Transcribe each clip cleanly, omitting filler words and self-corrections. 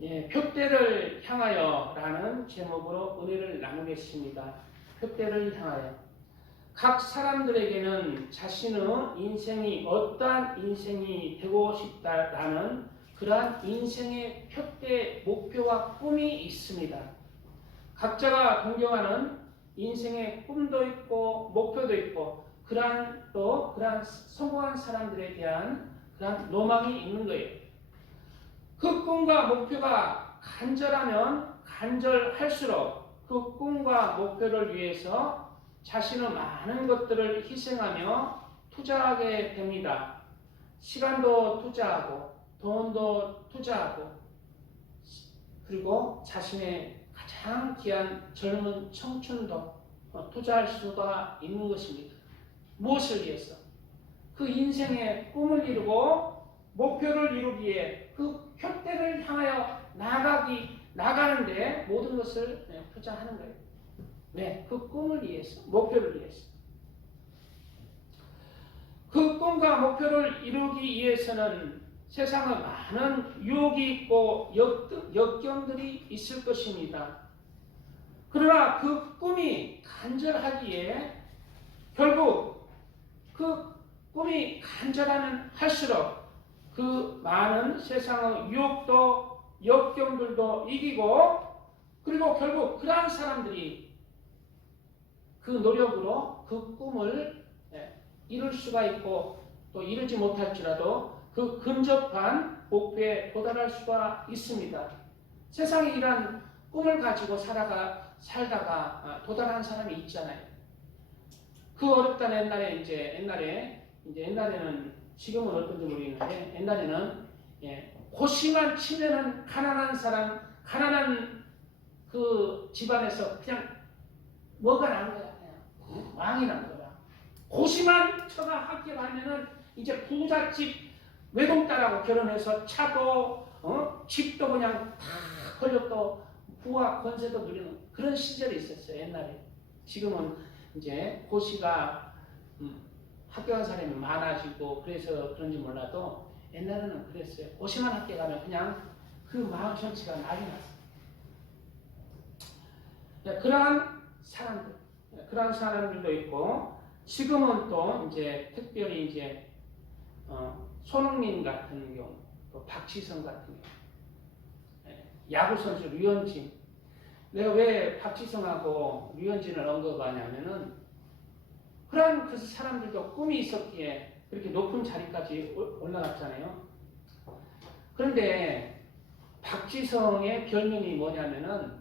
표대를 향하여라는 제목으로 은혜를 나누겠습니다. 표대를 향하여. 각 사람들에게는 자신의 인생이 어떠한 인생이 되고 싶다라는 그러한 인생의 표대, 목표와 꿈이 있습니다. 각자가 동경하는 인생의 꿈도 있고 목표도 있고 그러한 성공한 사람들에 대한 그러한 로망이 있는 거예요. 그 꿈과 목표가 간절하면 간절할수록 그 꿈과 목표를 위해서 자신의 많은 것들을 희생하며 투자하게 됩니다. 시간도 투자하고 돈도 투자하고 그리고 자신의 가장 귀한 젊은 청춘도 투자할 수가 있는 것입니다. 무엇을 위해서? 그 인생의 꿈을 이루고 목표를 이루기 위해 그 표대를 향하여 나가는데 모든 것을 투자하는 거예요. 네, 그 꿈을 위해서, 목표를 위해서. 그 꿈과 목표를 이루기 위해서는 세상에 많은 유혹이 있고 역경들이 있을 것입니다. 그러나 그 꿈이 간절하기에 결국 그 꿈이 간절하면 할수록 그 많은 세상의 유혹도 역경들도 이기고 그리고 결국 그러한 사람들이 그 노력으로 그 꿈을 이룰 수가 있고 또 이루지 못할지라도 그 근접한 목표에 도달할 수가 있습니다. 세상에 이러한 꿈을 가지고 살다가 도달한 사람이 있잖아요. 그 어렵다는 옛날에는 지금은 어떤지 모르겠는데 옛날에는 고시만 치면은 가난한 그 집안에서 그냥 뭐가 난 거야. 그냥 왕이 난 거야. 고시만 쳐가 학교 가면은 이제 부잣집 외동딸하고 결혼해서 차도 집도 그냥 다 권력도 부와 권세도 누리는 그런 시절이 있었어요. 옛날에. 지금은 이제 고시가 학교 간 사람이 많아지고 그래서 그런지 몰라도 옛날에는 그랬어요. 고시만 학교 가면 그냥 그 마을 전체가 난리 났어요. 그러한 사람들도 있고 지금은 또 이제 특별히 이제 손흥민 같은 경우, 또 박지성 같은 경우, 야구 선수 류현진. 내가 왜 박지성하고 류현진을 언급하냐면은 그런 그 사람들도 꿈이 있었기에 그렇게 높은 자리까지 올라갔잖아요. 그런데 박지성의 별명이 뭐냐면은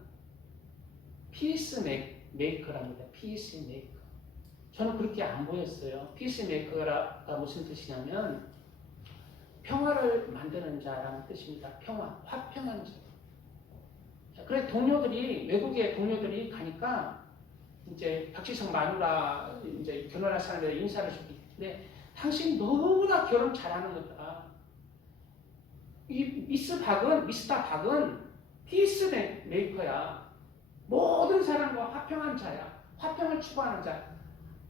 피스메이커랍니다. 피스메이커. 저는 그렇게 안 보였어요. 피스메이커가 무슨 뜻이냐면 평화를 만드는 자라는 뜻입니다. 평화, 화평한 자. 그래 외국의 동료들이 가니까 이제 박지성 마누라 이제 결혼할 사람들 인사를 주기 때문에 당신 너무나 결혼 잘하는 거다. 이 미스터 박은 피스 메이커야. 모든 사람과 화평한 자야. 화평을 추구하는 자.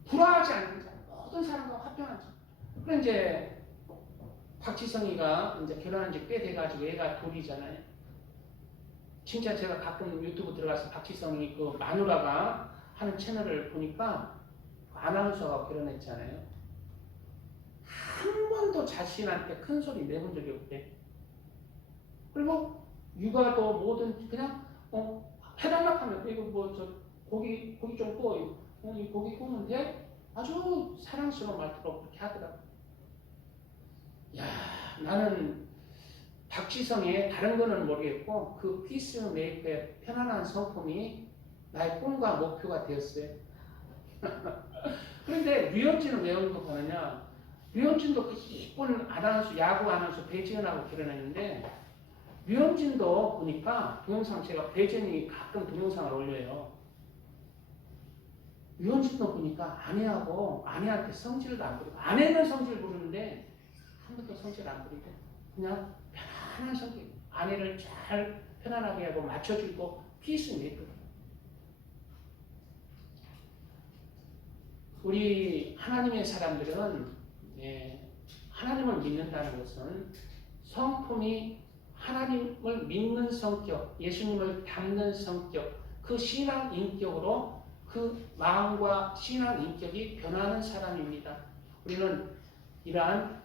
불화하지 않는 자. 모든 사람과 화평한 자. 그래 이제 박지성이가 이제 결혼한 지 꽤 돼가지고 애가 둘이잖아요. 진짜 제가 가끔 유튜브 들어가서 박지성이 그 마누라가 하는 채널을 보니까 아나운서가 결혼했잖아요. 한 번도 자신한테 큰 소리 내본 적이 없대. 그리고 육아도 뭐든 그냥 해달라고 하면 이거 뭐 저 고기 좀 구워 이 고기 구우면 돼? 아주 사랑스러운 말투로 그렇게 하더라고. 야, 나는 박지성의 다른 거는 모르겠고 그 피스메이커의 편안한 성품이 나의 꿈과 목표가 되었어요. 그런데 류현진은 왜 언급하느냐? 류현진도 그 이쁜 야구 아나운서 배지은하고 결혼했는데 류현진도 보니까 동영상 제가 배지은이 가끔 동영상을 올려요. 류현진도 보니까 아내한테 성질도 안 부리고 아내는 성질 부르는데 한 번도 성질 안 부리고 그냥 편안한 성격. 아내를 잘 편안하게 하고 맞춰주고 피스메이커. 우리 하나님의 사람들은 하나님을 믿는다는 것은 성품이 하나님을 믿는 성격, 예수님을 닮는 성격, 그 신앙 인격으로 그 마음과 신앙 인격이 변하는 사람입니다. 우리는 이러한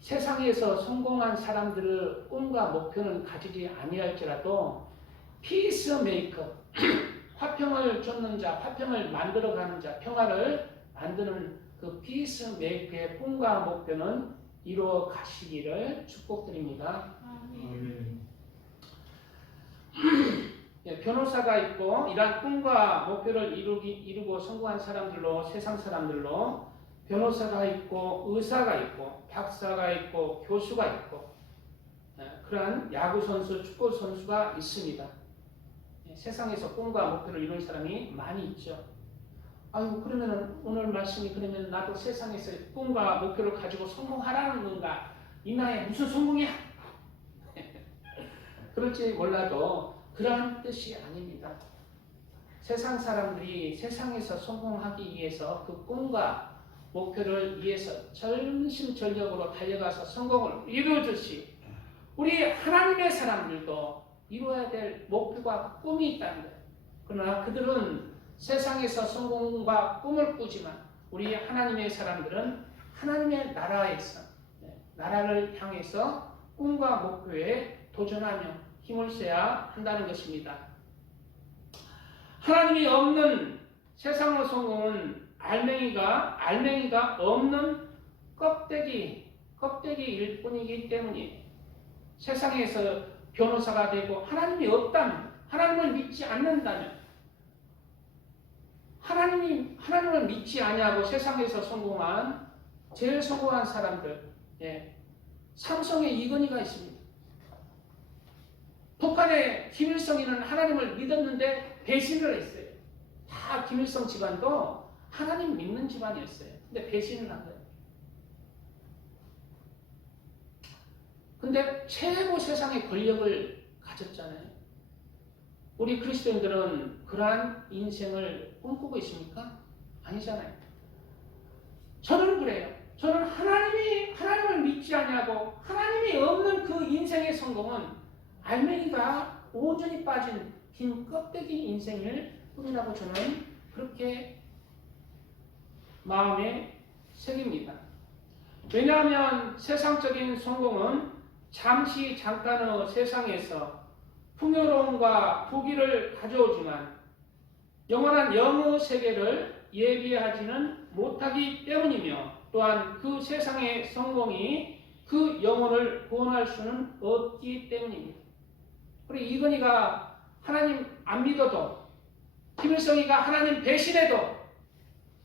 세상에서 성공한 사람들의 꿈과 목표는 가지지 아니할지라도 피스메이커, 화평을 쫓는 자, 화평을 만들어가는 자, 평화를 만드는 그 피스메이커의 꿈과 목표는 이루어 가시기를 축복드립니다. 변호사가 있고 이러한 꿈과 목표를 이루고 성공한 사람들로, 세상 사람들로 변호사가 있고 의사가 있고 박사가 있고 교수가 있고 그러한 야구선수, 축구선수가 있습니다. 세상에서 꿈과 목표를 이룬 사람이 많이 있죠. 아유, 그러면은 오늘 말씀이 그러면 나도 세상에서 꿈과 목표를 가지고 성공하라는 건가? 이 나이에 무슨 성공이야? 그럴지 몰라도 그러한 뜻이 아닙니다. 세상 사람들이 세상에서 성공하기 위해서 그 꿈과 목표를 위해서 전심전력으로 달려가서 성공을 이루어주시 우리 하나님의 사람들도 이루어야 될 목표가 꿈이 있다는 거예요. 그러나 그들은 세상에서 성공과 꿈을 꾸지만 우리 하나님의 사람들은 하나님의 나라에서 나라를 향해서 꿈과 목표에 도전하며 힘을 써야 한다는 것입니다. 하나님이 없는 세상의 성공은 알맹이가 없는 껍데기일 뿐이기 때문이에요. 세상에서 변호사가 되고 하나님이 없다면, 하나님을 믿지 않는다면, 하나님을 믿지 아니하고 세상에서 제일 성공한 사람들, 삼성의 이건희가 있습니다. 북한의 김일성이는 하나님을 믿었는데 배신을 했어요. 다 김일성 집안도 하나님 믿는 집안이었어요. 근데 배신을 한 거예요. 근데 최고 세상의 권력을 가졌잖아요. 우리 그리스도인들은 그러한 인생을 꿈꾸고 있습니까? 아니잖아요. 저는 그래요. 저는 하나님을 믿지 않냐고 하나님이 없는 그 인생의 성공은 알맹이가 온전히 빠진 긴 껍데기 인생일 뿐이라고 저는 그렇게 마음에 새깁니다. 왜냐하면 세상적인 성공은 잠깐의 세상에서 풍요로움과 부귀를 가져오지만 영원한 영의 세계를 예비하지는 못하기 때문이며 또한 그 세상의 성공이 그 영혼을 구원할 수는 없기 때문입니다. 그리고 이건희가 하나님 안 믿어도 김일성이가 하나님 배신해도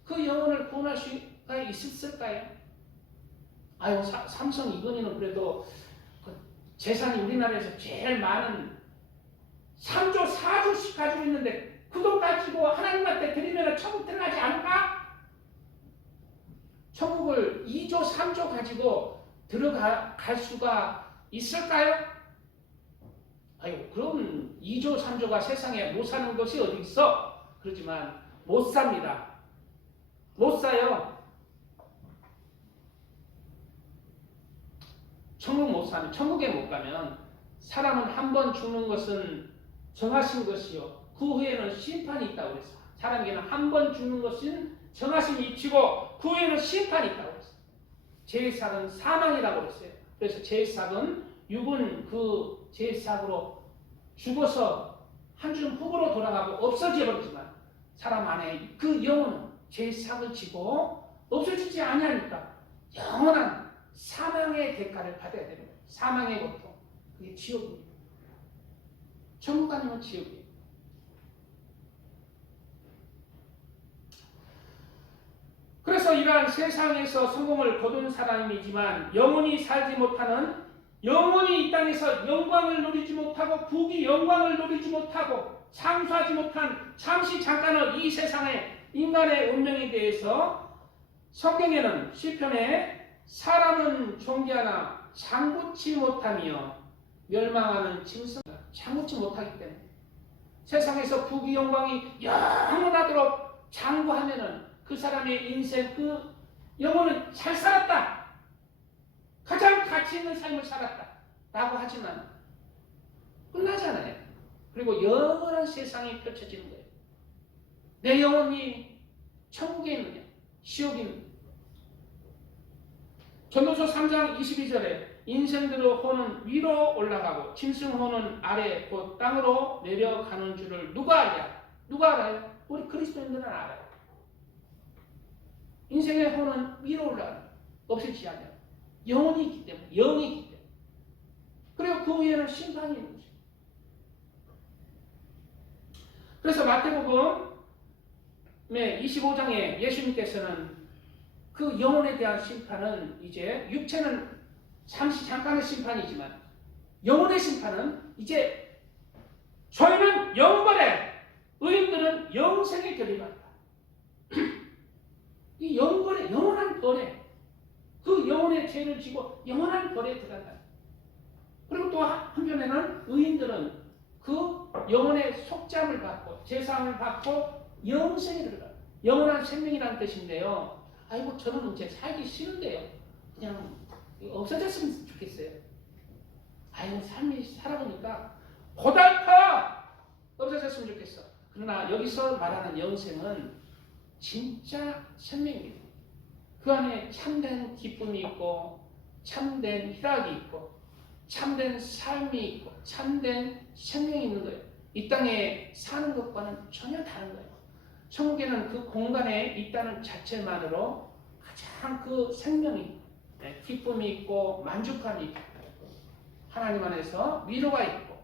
그 영혼을 구원할 수가 있었을까요? 아유, 삼성 이건희는 그래도 그 재산이 우리나라에서 제일 많은 3조 4조씩 가지고 있는데 그 돈 가지고 하나님한테 드리면 천국 들어가지 않을까? 천국을 2조 3조 가지고 들어갈 수가 있을까요? 아유, 그럼 2조 3조가 세상에 못 사는 것이 어디 있어? 그러지만 못 삽니다. 못 사요. 천국 못 사면, 천국에 못 가면 사람은 한 번 죽는 것은 정하신 것이요. 그 후에는 심판이 있다고 그랬어요. 사람에게는 한 번 죽는 것은 정하신 이치고 그 후에는 심판이 있다고 그랬어요. 제1삭은 사망이라고 그랬어요. 그래서 제1삭은 육은 그 제1삭으로 죽어서 한 줌 흙으로 돌아가고 없어져 버리지만 사람 안에 그 영혼은 제1삭을 지고 없어지지 아니하니까 영원한 사망의 대가를 받아야 되는 거예요. 사망의 고통. 그게 지옥입니다. 천국 아니면 지옥이에요. 그래서 이러한 세상에서 성공을 거둔 사람이지만 영원히 살지 못하는, 영원히 이 땅에서 영광을 누리지 못하고 부귀 영광을 누리지 못하고 상수하지 못한 잠깐의 이 세상의 인간의 운명에 대해서 성경에는 시편에 사람은 존귀하나 장구치 못하며 멸망하는 짐승, 장구치 못하기 때문에 세상에서 부귀 영광이 영원하도록 장구하면은 그 사람의 인생, 그 영혼은 잘 살았다, 가장 가치 있는 삶을 살았다 라고 하지만 그리고 영원한 세상이 펼쳐지는 거예요. 내 영혼이 천국에 있느냐, 지옥에 있느냐. 전도서 3장 22절에 인생들의 혼은 위로 올라가고 짐승혼은 아래 곧 땅으로 내려가는 줄을 누가 알냐? 누가 알아요? 우리 그리스도인들은 알아요. 인생의 혼은 위로 올라가는 거예요. 없애지지 않아요. 영혼이 있기 때문에, 영이 있기 때문에. 그리고 그 위에는 심판이 있는 거죠. 그래서 마태복음 25장에 예수님께서는 그 영혼에 대한 심판은 이제 육체는 잠깐의 심판이지만 영혼의 심판은 이제 저희는 영벌에 의인들은 영생에 들어간다. 이 영벌에 영원한 벌에 그 영혼의 죄를 지고 영원한 벌에 들어간다. 그리고 또 한편에는 의인들은 그 영혼의 속죄함을 받고 제사함을 받고 영생에 들어간다. 영원한 생명이라는 뜻인데요. 아이고 저는 이제 살기 싫은데요. 그냥 없어졌으면 좋겠어요. 아이고 삶이 살아보니까 고달파 없어졌으면 좋겠어. 그러나 여기서 말하는 영생은 진짜 생명입니다. 그 안에 참된 기쁨이 있고 참된 희락이 있고 참된 삶이 있고 참된 생명이 있는 거예요. 이 땅에 사는 것과는 전혀 다른 거예요. 천국에는 그 공간에 있다는 자체만으로 가장 그 생명이 기쁨이 있고 만족감이 있고 하나님 안에서 위로가 있고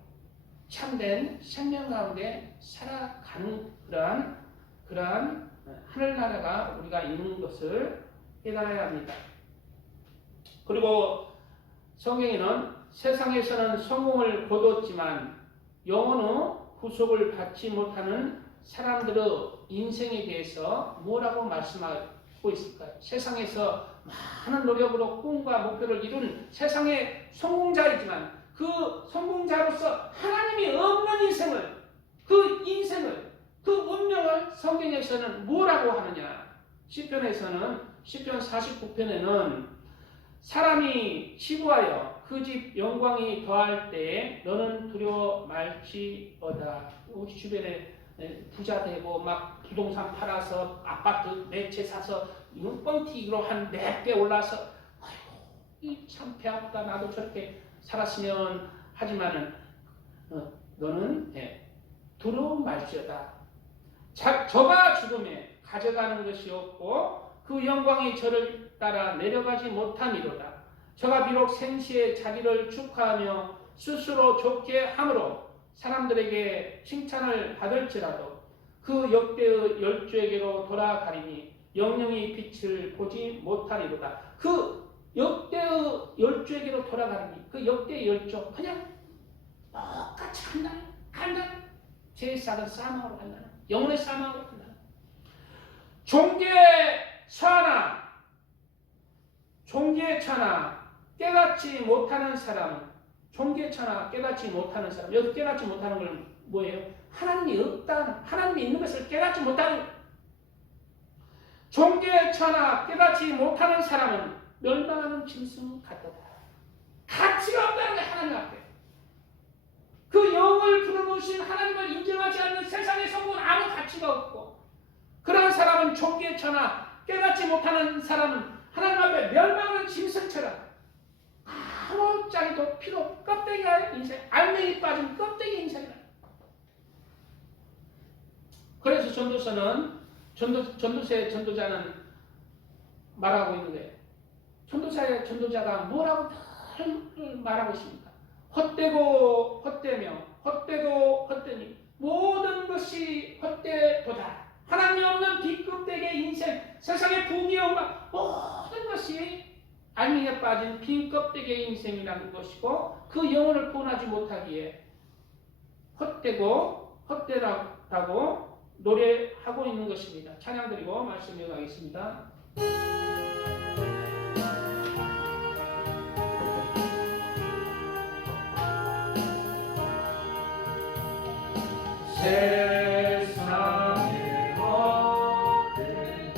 참된 생명 가운데 살아가는 그러한 하늘나라가 우리가 있는 것을 깨달아야 합니다. 그리고 성경에는 세상에서는 성공을 거뒀지만 영혼의 구속을 받지 못하는 사람들의 인생에 대해서 뭐라고 말씀하고 있을까요? 세상에서 많은 노력으로 꿈과 목표를 이룬 세상의 성공자이지만 그 성공자로서 하나님이 없는 인생을 그 운명을 성경에서는 뭐라고 하느냐? 시편에서는 시편 49편에는 사람이 치부하여 그 집 영광이 더할 때에 너는 두려워 말지어다. 우리 주변에 부자 되고 막 부동산 팔아서 아파트 4채 사서 뻥튀기로 한 4배 올라서 아이고 참 배 아프다 나도 저렇게 살았으면 하지만은 너는 두려워 말지어다. 저가 죽음에 가져가는 것이 없고 그 영광이 저를 따라 내려가지 못함이로다. 저가 비록 생시에 자기를 축하하며 스스로 좋게 함으로 사람들에게 칭찬을 받을지라도 그 역대의 열조에게로 돌아가리니 영영이 빛을 보지 못하리로다. 그 역대의 열조에게로 돌아가리니 그 역대의 열조 그냥 똑같이 간다. 제 싹은 사망으로 간다. 영혼의 사망으로 간다. 종계처나 깨닫지 못하는 사람은 여기 깨닫지 못하는 건 뭐예요? 하나님이 없다는 하나님이 있는 것을 깨닫지 못하는 종계처나 깨닫지 못하는 사람은 멸망하는 짐승 같도다. 가치가 없다는 게 하나님 앞에 그 영을 불어넣으신 하나님을 인정하지 않는 세상의 성공은 아무 가치가 없고 그런 사람은 종계처나 깨닫지 못하는 사람은 하나님 앞에 멸망하는 짐승처럼 아무 짝에도 필요 껍데기가 인생 알맹이 빠진 껍데기 인생이다. 그래서 전도서의 전도자는 말하고 있는 거예요. 전도사의 전도자가 뭐라고 늘 말하고 있습니까? 헛되며 헛되니 모든 것이 헛되도다. 하나님 없는 비껍데기의 인생, 세상의 부귀영화 모든 것이 알맹이에 빠진 빈 껍데기의 인생이라는 것이고 그 영혼을 구원하지 못하기에 헛되다고 노래하고 있는 것입니다. 찬양 드리고 말씀 이어가겠습니다. 세상의 것들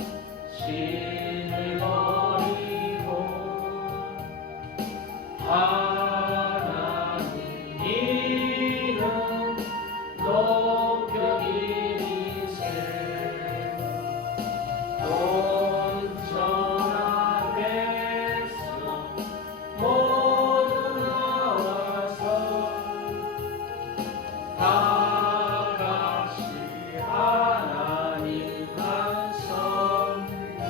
신을 버리고 하나님 이름 높여긴 인생 온전 앞에서 모두 나와서 다 같이 하나님만 섬기세.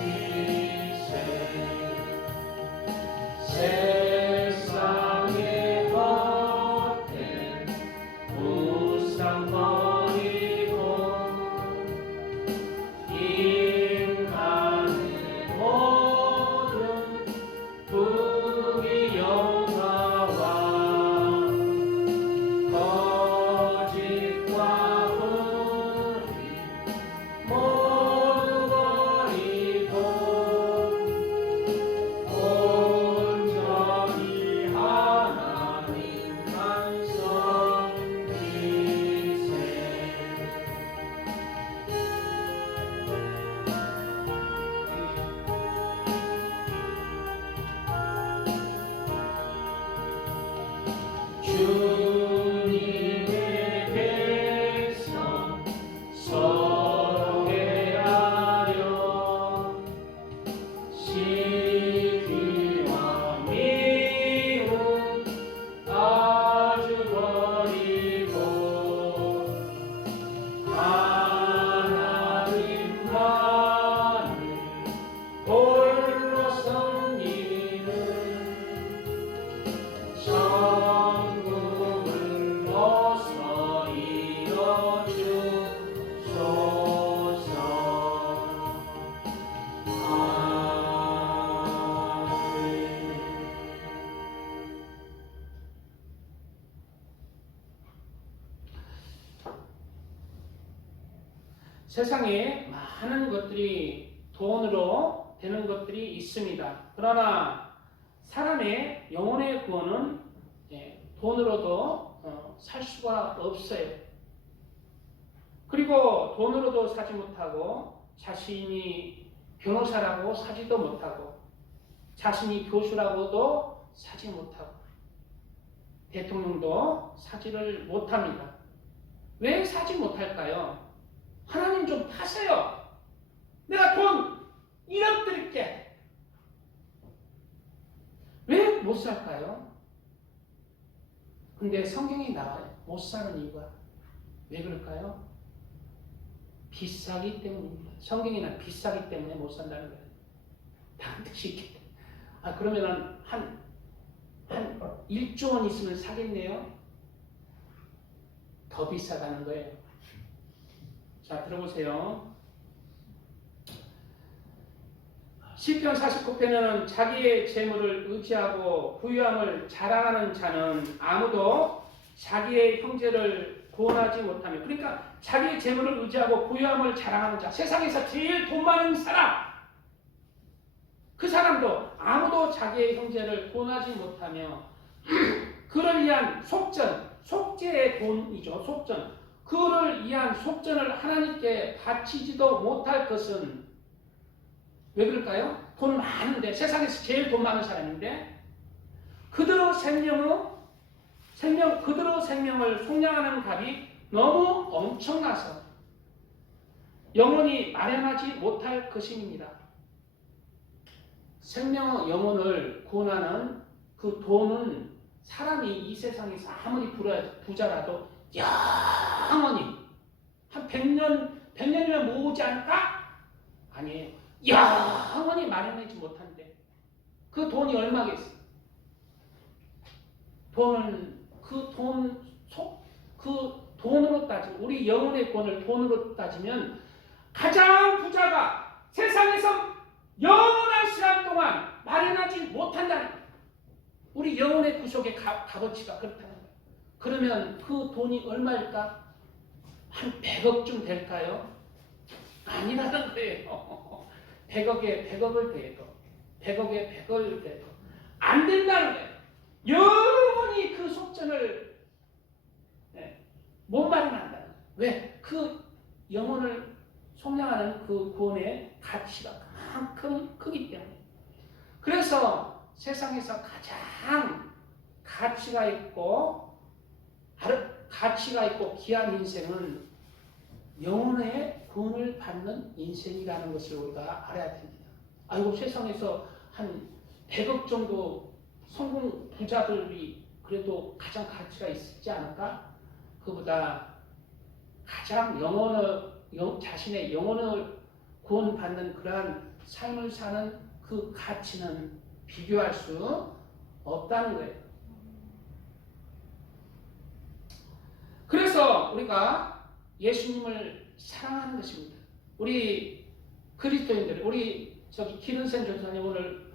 세상의 겉에 우상 버리고 인간의 모든 부귀영화와 거짓과 불의 모두 버리고 온전히 하나님만 섬기세. 주님의 백성 서로 헤아려 시기와 미움 아주 버리고 하나님만을 홀로 섬기는 천국을 어서 이뤄주소서. 아멘. 세상에 많은 것들이 돈으로 되는 것들이 있습니다. 그러나 사람의 영혼의 구원은 돈으로도 살 수가 없어요. 그리고 돈으로도 사지 못하고 자신이 변호사라고 사지도 못하고 자신이 교수라고도 사지 못하고 대통령도 사지를 못합니다. 왜 사지 못할까요? 하나님 좀 파세요. 내가 돈 1억 드릴게. 왜 못 살까요? 근데 성경이 나와요. 못 사는 이유가 왜 그럴까요? 비싸기 때문입니다. 성경에는 비싸기 때문에 못 산다는 거예요. 다른 뜻이 있기 때문에. 그러면은 한 1조 원 있으면 사겠네요? 더 비싸다는 거예요. 자, 들어보세요. 시편 49편에는 자기의 재물을 의지하고 부유함을 자랑하는 자는 아무도 자기의 형제를 구원하지 못하며, 그러니까 자기의 재물을 의지하고 부유함을 자랑하는 자, 세상에서 제일 돈 많은 사람, 그 사람도 아무도 자기의 형제를 구원하지 못하며 그를 위한 속죄의 돈이죠. 속전. 그를 위한 속전을 하나님께 바치지도 못할 것은 왜 그럴까요? 돈 많은데, 세상에서 제일 돈 많은 사람인데 그대로 생명을 속량하는 값이 너무 엄청나서 영원히 마련하지 못할 것입니다. 생명의 영혼을 구원하는 그 돈은 사람이 이 세상에서 아무리 부자라도 영원히 한 100년이면 모으지 않을까? 아니에요. 영원히 마련하지 못한대. 그 돈이 얼마겠어? 그 돈으로 따지면, 우리 영혼의 구원을 돈으로 따지면 가장 부자가 세상에서 영원한 시간 동안 마련하지 못한다는 거예요. 우리 영혼의 구속의 값어치가 그렇다는 거예요. 그러면 그 돈이 얼마일까? 한 100억쯤 될까요? 아니라는 거예요. 100억에 100억을 더해도 안 된다는 거예요. 영원히 그 속전을 못 마련한다는 거예요. 왜? 그 영혼을 속량하는 그 구원의 가치가 그만큼 크기 때문에. 그래서 세상에서 가장 가치가 있고 가치가 있고 귀한 인생은 영혼의 구원을 받는 인생이라는 것을 우리가 알아야 됩니다. 아이고 세상에서 한 100억 정도 성공 부자들이 그래도 가장 가치가 있지 않을까? 그보다 가장 자신의 영혼을 구원받는 그러한 삶을 사는 그 가치는 비교할 수 없다는 거예요. 그래서 우리가 예수님을 사랑하는 것입니다. 우리 그리스도인들, 우리 기른센 전사님 오늘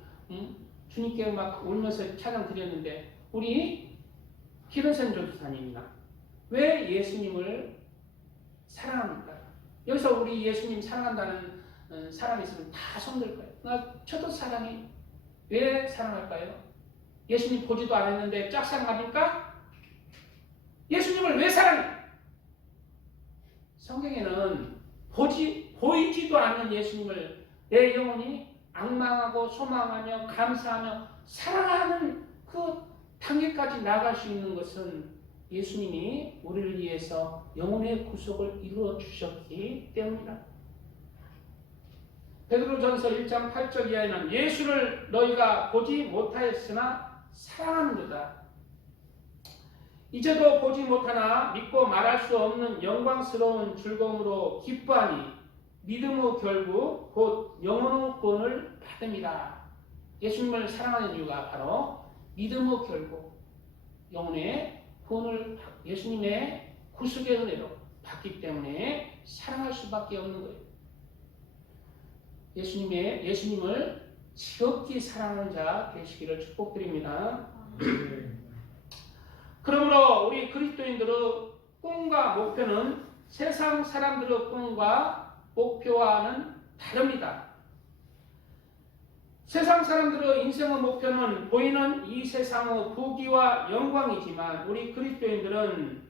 주님께 막 울면서 찬양 드렸는데 우리 기른센 전사님이나 왜 예수님을 사랑합니까? 여기서 우리 예수님 사랑한다는 사람이 있으면 다 손들 거예요. 저도 사랑해. 왜 사랑할까요? 예수님 보지도 않았는데 짝사랑합니까? 예수님을 왜 사랑해? 성경에는 보이지도 않는 예수님을 내 영혼이 앙망하고 소망하며 감사하며 사랑하는 그 단계까지 나아갈 수 있는 것은 예수님이 우리를 위해서 영혼의 구속을 이루어 주셨기 때문이다. 베드로전서 1장 8절 이하에는 예수를 너희가 보지 못하였으나 사랑하는도다. 이제도 보지 못하나 믿고 말할 수 없는 영광스러운 즐거움으로 기뻐하니 믿음의 결국 곧 영혼의 구원을 받음이라. 예수님을 사랑하는 이유가 바로 믿음의 결국 영혼의 구원을 예수님의 구속의 은혜로 받기 때문에 사랑할 수밖에 없는 거예요. 예수님을 지극히 사랑하는 자 되시기를 축복드립니다. 그러므로 우리 그리스도인들의 꿈과 목표는 세상 사람들의 꿈과 목표와는 다릅니다. 세상 사람들의 인생의 목표는 보이는 이 세상의 부귀와 영광이지만 우리 그리스도인들은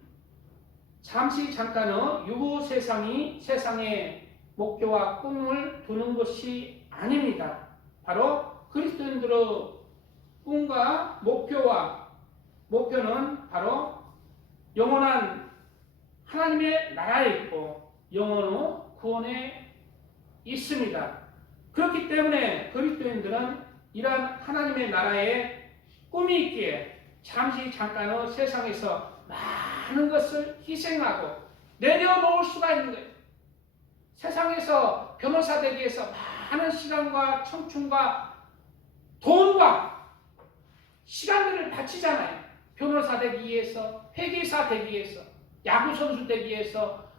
잠시 잠깐의 유구 세상의 목표와 꿈을 두는 것이 아닙니다. 바로 그리스도인들의 꿈과 목표는 바로 영원한 하나님의 나라에 있고 영원의 구원에 있습니다. 그렇기 때문에 그리스도인들은 이러한 하나님의 나라에 꿈이 있기에 잠시 잠깐의 세상에서 많은 것을 희생하고 내려놓을 수가 있는 거예요. 세상에서 변호사 되기 위해서 많은 시간과 청춘과 돈과 시간들을 바치잖아요. 변호사 되기 위해서, 회계사 되기 위해서, 야구선수 되기 위해서,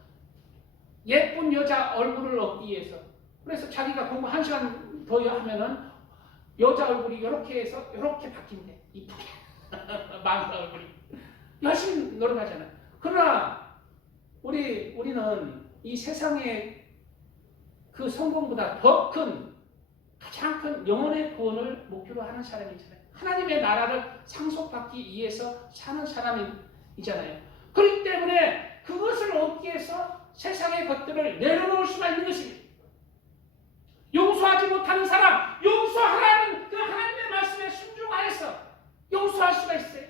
예쁜 여자 얼굴을 얻기 위해서. 그래서 자기가 공부 1시간 더 하면은 여자 얼굴이 이렇게 해서 이렇게 바뀐대. 이쁘게. 마누라 얼굴이. 열심히 노력하잖아요. 그러나 우리는 이 세상의 그 성공보다 더 큰 가장 큰 영혼의 구원을 목표로 하는 사람이잖아요. 하나님의 나라를 상속받기 위해서 사는 사람이잖아요. 그렇기 때문에 그것을 얻기 위해서 세상의 것들을 내려놓을 수가 있는 것입니다. 용서하지 못하는 사람, 용서하라는 그 하나님의 말씀에 순종하여서 용서할 수가 있어요.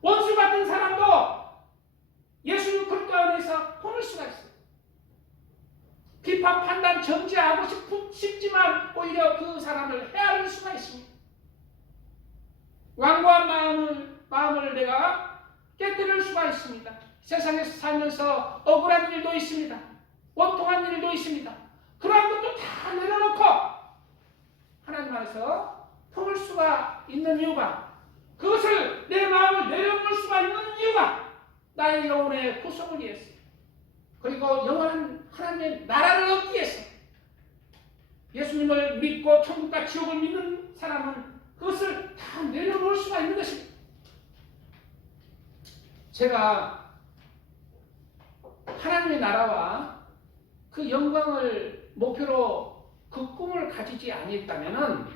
원수 같은 사람도 예수님 그리스도 안에서 품을 수가 있어요. 비판, 판단, 정죄하고 싶지만 오히려 그 사람을 헤아릴 수가 있습니다. 완고한 마음을 내가 깨뜨릴 수가 있습니다. 세상에서 살면서 억울한 일도 있습니다. 원통한 일도 있습니다. 그러한 것도 다 내려놓고 하나님 안에서 품을 수가 있는 이유가 그것을 내 마음을 내려놓을 수가 있는 이유가 나의 영혼의 구속을 위해서 그리고 영원한 하나님의 나라를 얻기 위해서 예수님을 믿고 천국과 지옥을 믿는 사람은 그것을 다 내려놓을 수가 있는 것입니다. 제가 하나님의 나라와 그 영광을 목표로 그 꿈을 가지지 아니했다면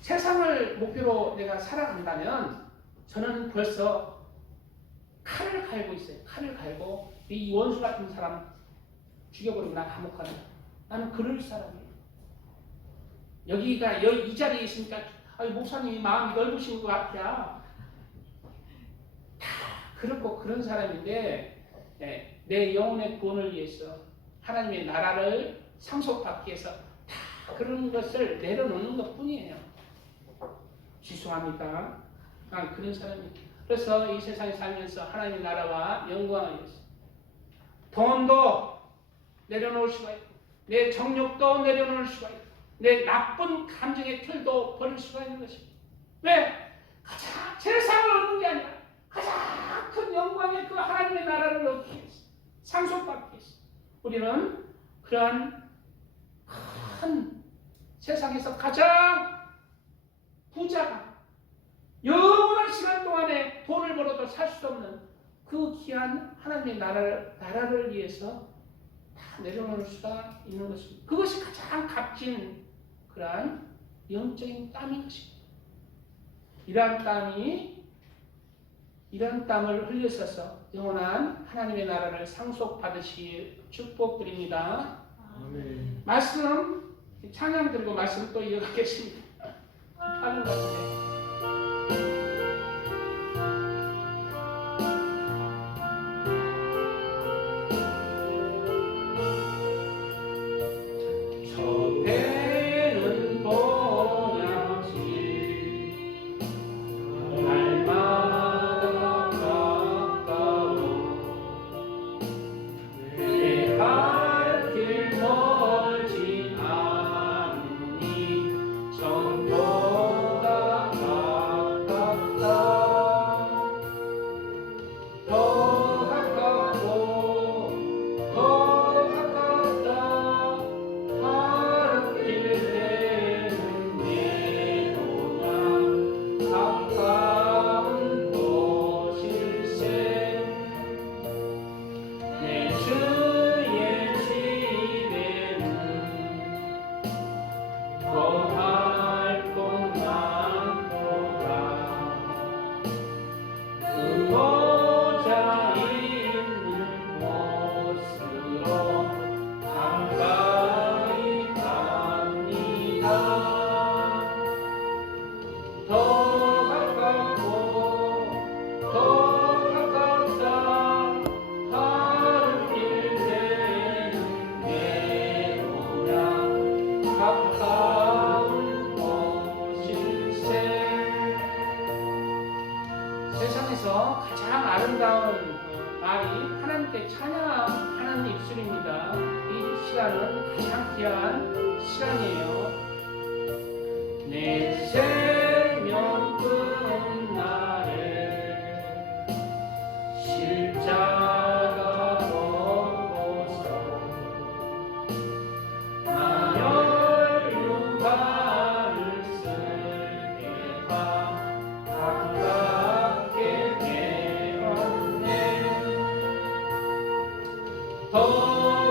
세상을 목표로 내가 살아간다면 저는 벌써 칼을 갈고 있어요. 칼을 갈고 이 원수 같은 사람 죽여버리고 나 감옥 가는 나는 그럴 사람이에요. 여기가 이 자리에 있으니까 목사님이 마음이 넓으신 것 같아. 다 그렇고 그런 사람인데 내 영혼의 구원을 위해서 하나님의 나라를 상속받기 위해서 다 그런 것을 내려놓는 것 뿐이에요. 죄송합니다. 그런 사람이. 그래서 이 세상에 살면서 하나님의 나라와 영광을 위해서 돈도 내려놓을 수가 있고 내 정욕도 내려놓을 수가 있고 내 나쁜 감정의 틀도 버릴 수가 있는 것입니다. 왜? 가장 세상을 얻는 게 아니라 가장 큰 영광의 그 하나님의 나라를 얻기 위해서 상속받기 위해서 우리는 그러한 큰 세상에서 가장 부자가 영원한 시간 동안에 돈을 벌어도 살 수 없는 그 귀한 하나님의 나라를 위해서 다 내려놓을 수가 있는 것입니다. 그것이 가장 값진 그러한 영적인 땀인 것입니다. 이러한 땀을 흘려서서 영원한 하나님의 나라를 상속받으시 축복드립니다. 아멘. 말씀 찬양 드리고 말씀 또 이어가겠습니다. 하는 것에 세상에서 가장 아름다운 말이 하나님께 찬양하는 입술입니다. 이 시간은 가장 귀한 시간이에요. 내 생명 끝날에 십자가 벗고서 나 혈육간을 쓸게 가깝게 되었네. 더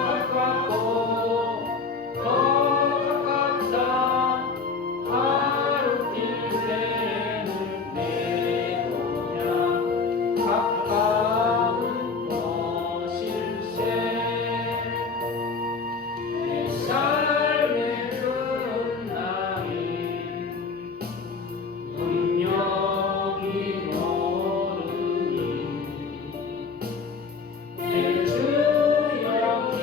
가깝고 더 가깝다. 하루 길 때는 내오냐 가까운 곳일세. 내 삶의 끝날이 운명이 모르니 내 주여 길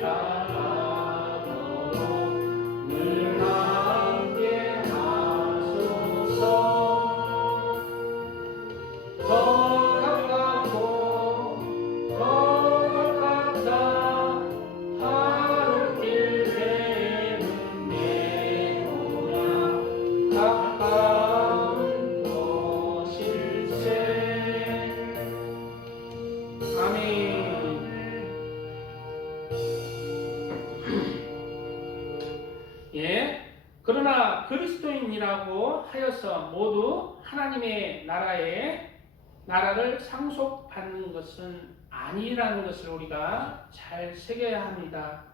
따라도록 늘 함께 하소서. 더 가깝고 더 가깝다. 하루 길 때는 내오냐 가까운 곳일세. 아멘. 예. 그러나 그리스도인이라고 하여서 모두 하나님의 나라를 상속받는 것은 아니라는 것을 우리가 잘 새겨야 합니다.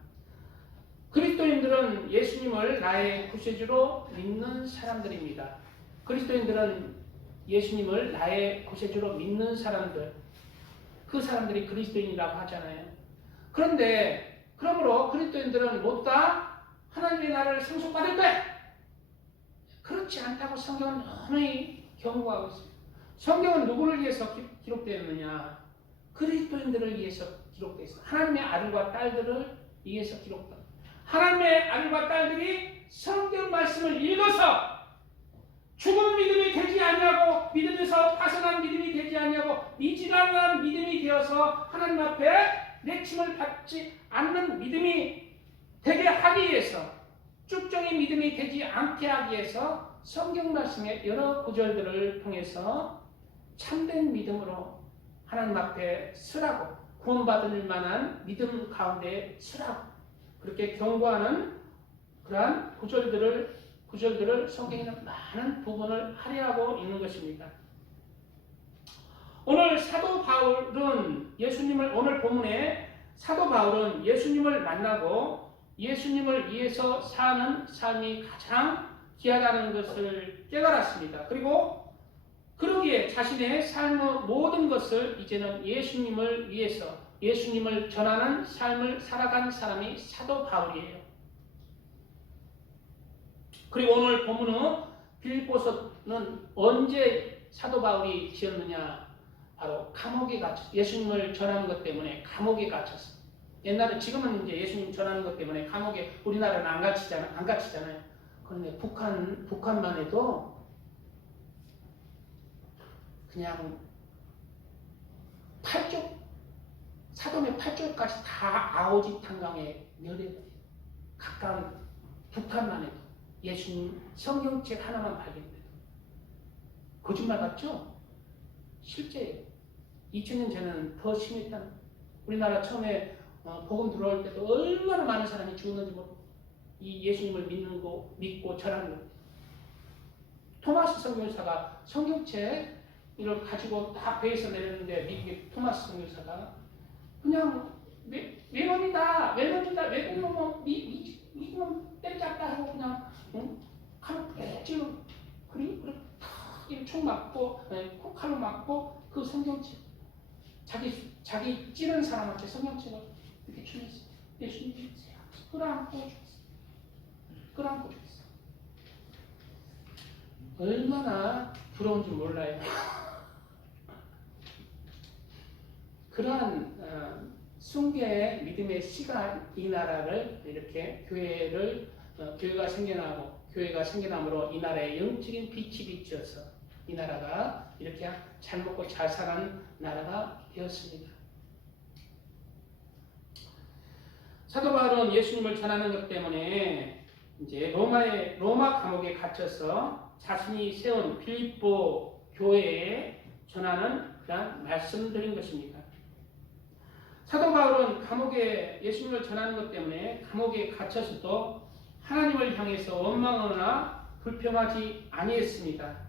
그리스도인들은 예수님을 나의 구세주로 믿는 사람들입니다. 그리스도인들은 예수님을 나의 구세주로 믿는 사람들, 그 사람들이 그리스도인이라고 하잖아요. 그런데 그러므로 그리스도인들은 모두 다 하나님의 나라를 상속받을 거야. 그렇지 않다고 성경은 너무 경고하고 있습니다. 성경은 누구를 위해서 기록되었느냐? 그리스도인들을 위해서 기록되어 있습니다. 하나님의 아들과 딸들을 위해서 기록됩니다. 하나님의 아들과 딸들이 성경 말씀을 읽어서 죽은 믿음이 되지 아니하고 믿음에서 파선한 믿음이 되지 아니하고 미진한 믿음이 되어서 하나님 앞에 내침을 받지 않는 믿음이 되게 하기 위해서, 쭉정이 믿음이 되지 않게 하기 위해서 성경 말씀의 여러 구절들을 통해서 참된 믿음으로 하나님 앞에 서라고, 구원받을 만한 믿음 가운데 서라고 그렇게 경고하는 그러한 구절들을 성경에는 많은 부분을 할애하고 있는 것입니다. 오늘 오늘 본문에 사도 바울은 예수님을 만나고 예수님을 위해서 사는 삶이 가장 귀하다는 것을 깨달았습니다. 그리고 그러기에 자신의 삶의 모든 것을 이제는 예수님을 위해서, 예수님을 전하는 삶을 살아간 사람이 사도 바울이에요. 그리고 오늘 본문은 빌립보서는 언제 사도 바울이 지었느냐? 바로 감옥에 갇혔어요. 예수님을 전하는 것 때문에 감옥에 갇혔어요. 옛날에, 지금은 이제 예수님 전하는 것 때문에 감옥에, 우리나라는 안 갇히잖아요. 그런데 북한만 해도 그냥 사돈의 8쪽까지 다 아오지 탄광에 멸해버려요. 가까운 북한만 해도 예수님 성경책 하나만 발견돼도. 거짓말 같죠? 실제예요. 2000년 전에는 더 심했다는. 우리나라 처음에 복음 들어올 때도 얼마나 많은 사람이 죽었는지 모르고 이 예수님을 믿고 전하는 거예요. 토마스 선교사가 성경책 이걸 가지고 다 배에서 내렸는데, 미국의 토마스 선교사가 그냥 외놈이다, 외국놈 미국놈 때려잡다 하고 그냥 칼로 찌르고, 그리고 총 맞고 칼로 맞고 그 성경책, 자기 찌른 사람한테 성경책을 이렇게 주면서 예수님이 끌어안고 죽였어. 얼마나 부러운지 몰라요. 그러한 숭배의 믿음의 시간, 이 나라를 이렇게 교회가 생겨남으로 이 나라에 영적인 빛이 비쳐서 이 나라가 이렇게 잘 먹고 잘 사는 나라가 되었습니다. 사도 바울은 예수님을 전하는 것 때문에 이제 로마 감옥에 갇혀서 자신이 세운 빌립보 교회에 전하는 그런 말씀드린 것입니다. 사도 바울은 예수님을 전하는 것 때문에 감옥에 갇혀서도 하나님을 향해서 원망하거나 불평하지 아니했습니다.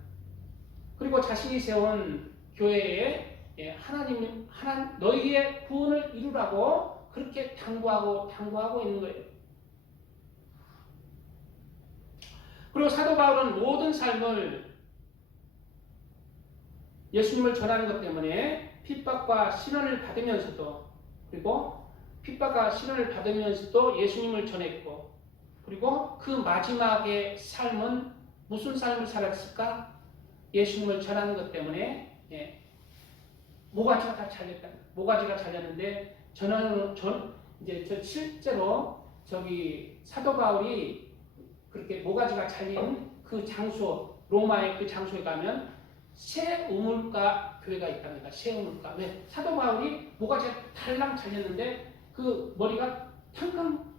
그리고 자신이 세운 교회에 너희의 구원을 이루라고 그렇게 당부하고 있는 거예요. 그리고 사도 바울은 모든 삶을 예수님을 전하는 것 때문에 핍박과 시련을 받으면서도, 예수님을 전했고, 그리고 그 마지막의 삶은 무슨 삶을 살았을까? 예수님을 전하는 것 때문에 모가지가 다 잘렸다. 모가지가 잘렸는데 실제로 사도 바울이 그렇게 모가지가 잘린 그 장소, 로마의 그 장소에 가면 새 우물가 교회가 있답니다. 새 우물가. 왜? 사도 바울이 모가지가 달랑 잘렸는데 그 머리가 탕탕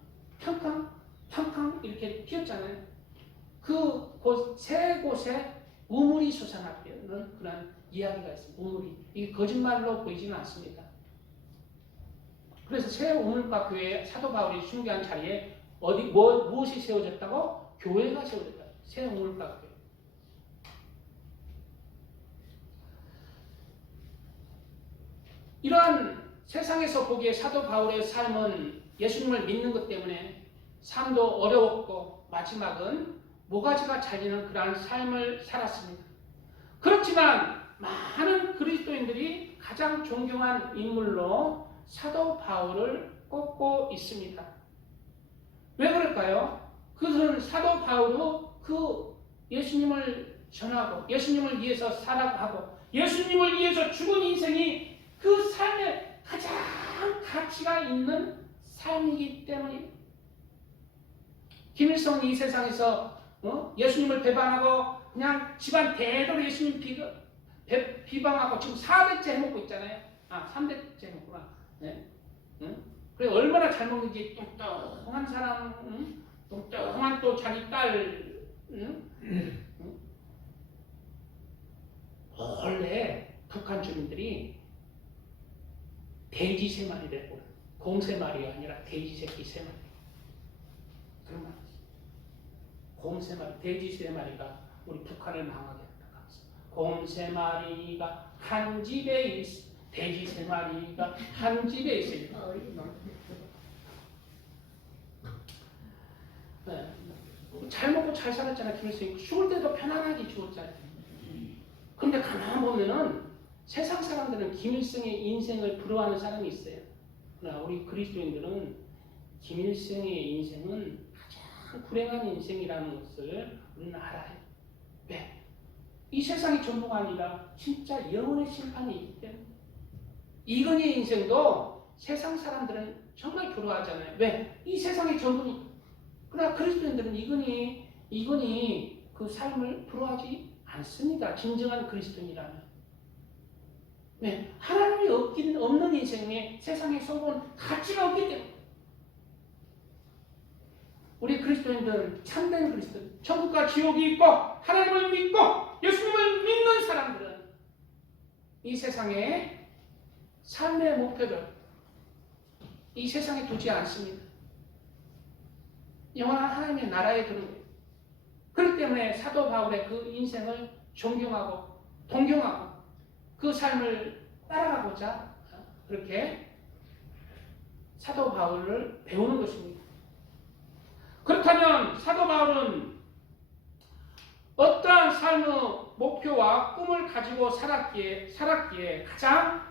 이렇게 튀었잖아요. 세 곳에 우물이 솟아났다는 그런 이야기가 있습니다. 우물이. 이게 거짓말로 보이지는 않습니다. 그래서 새 우물가 교회에 사도 바울이 순교한 자리에 무엇이 세워졌다고? 교회가 세워졌다. 새 우물가 교회. 이러한 세상에서 보기에 사도 바울의 삶은 예수님을 믿는 것 때문에 삶도 어려웠고 마지막은 모가지가 잘리는 그러한 삶을 살았습니다. 그렇지만 많은 그리스도인들이 가장 존경한 인물로 사도 바울을 꼽고 있습니다. 왜 그럴까요? 그것은 사도 바울은 예수님을 전하고 예수님을 위해서 살아가고 예수님을 위해서 죽은 인생이 그 삶에 가장 가치가 있는 삶이기 때문입니다. 김일성이 이 세상에서 예수님을 배반하고 그냥 집안 대대로 예수님 비방하고 지금 4대째 해먹고 있잖아요. 3대째 해먹구나. 네. 응? 그래 얼마나 잘 먹는지 뚱뚱한 사람, 뚱뚱한 또 자기 딸, 원래 북한 주민들이 돼지 3마리래고 곰 3마리가 아니라 돼지 새끼 3마리. 그런 말. 곰 3마리, 돼지 3마리가 우리 북한을 망하게 했다. 곰 3마리가 한 집에 있어. 돼지 3마리가 한 집에 있어요. 네. 잘 먹고 잘 살았잖아. 김일성이 죽을 때도 편안하게 죽었잖아요. 근데 가만 보면은 세상 사람들은 김일성의 인생을 부러워하는 사람이 있어요. 그러나 우리 그리스도인들은 김일성의 인생은 가장 불행한 인생이라는 것을 우리는 알아요. 왜? 이 세상이 전부가 아니라 진짜 영원의 심판이 있기 때문에. 이건희의 인생도 세상 사람들은 정말 부러워하잖아요. 왜? 이 세상의 전부니. 그러나 그리스도인들은 이건희 그 삶을 부러워하지 않습니다. 진정한 그리스도인이라면. 네, 하나님이 없는 인생에 세상의 성공은 가치가 없기 때문에. 우리 그리스도인들은 참된 그리스도인, 천국과 지옥이 있고 하나님을 믿고 예수님을 믿는 사람들은 이 세상에 삶의 목표를 이 세상에 두지 않습니다. 영원한 하나님의 나라에 두는 거예요. 그렇기 때문에 사도 바울의 그 인생을 존경하고 동경하고 그 삶을 따라가고자 그렇게 사도 바울을 배우는 것입니다. 그렇다면 사도 바울은 어떠한 삶의 목표와 꿈을 가지고 살았기에 가장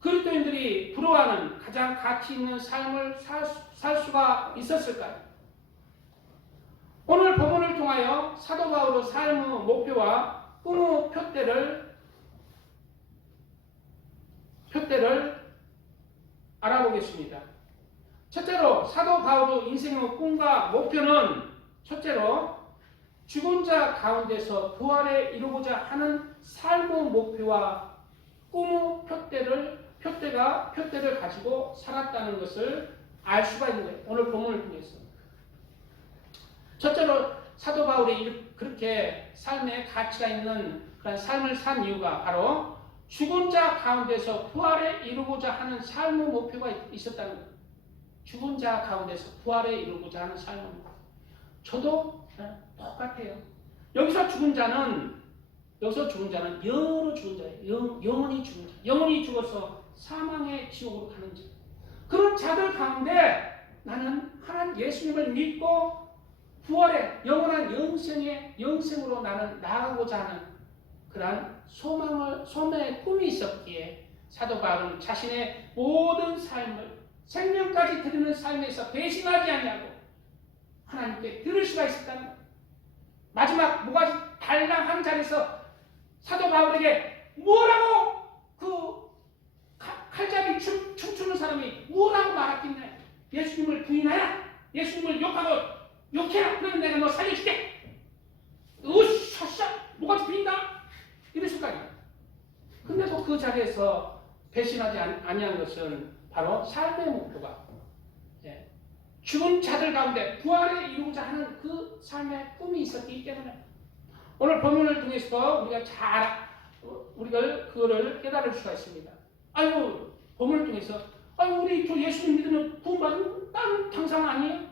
그리스도인들이 부러워하는 가장 가치 있는 삶을 살 수가 있었을까요? 오늘 본문을 통하여 사도 바울의 삶의 목표와 꿈의 표대를 알아보겠습니다. 첫째로 사도 바울의 인생의 꿈과 목표는 첫째로 죽은 자 가운데서 부활에 이루고자 하는 삶의 목표와 꿈의 표대를 가지고 살았다는 것을 알 수가 있는 거예요. 오늘 본문을 통해서. 첫째로 사도 바울이 그렇게 삶에 가치가 있는 그런 삶을 산 이유가 바로 죽은 자 가운데서 부활에 이루고자 하는 삶의 목표가 있었다는 거예요. 죽은 자 가운데서 부활에 이루고자 하는 삶의 목표. 저도 똑같아요. 여기서 죽은 자는 여러 죽은 자예요. 영원히 죽은 자. 영원히 죽어서 사망의 지옥으로 가는 자. 그런 자들 가운데 나는 하나님 예수님을 믿고 부활의 영원한 영생으로 나는 나아가고자 하는 그러한 소망의 꿈이 있었기에 사도 바울은 자신의 모든 삶을 생명까지 드리는 삶에서 배신하지 아니하고 하나님께 드릴 수가 있었다는 거예요. 마지막 모가지 달랑 한 자리에서 사도 바울에게 뭐라고 그 칼잡이 춤추는 사람이 뭐라고 말했겠냐. 예수님을 부인하라. 예수님을 욕해라. 그러면 내가 너 살려줄게. 으쌰 모가지 부인다. 이랬을 거 아니야. 근데도 그 자리에서 배신하지 아니한 것은 바로 삶의 목표가 죽은 자들 가운데 부활에 이루고자 하는 그 삶의 꿈이 있었기 때문에 오늘 본문을 통해서 우리가 그거를 깨달을 수가 있습니다. 아이고 본문을 통해서 우리 저 예수님 믿으면 구원받는 다른 당상 아니에요?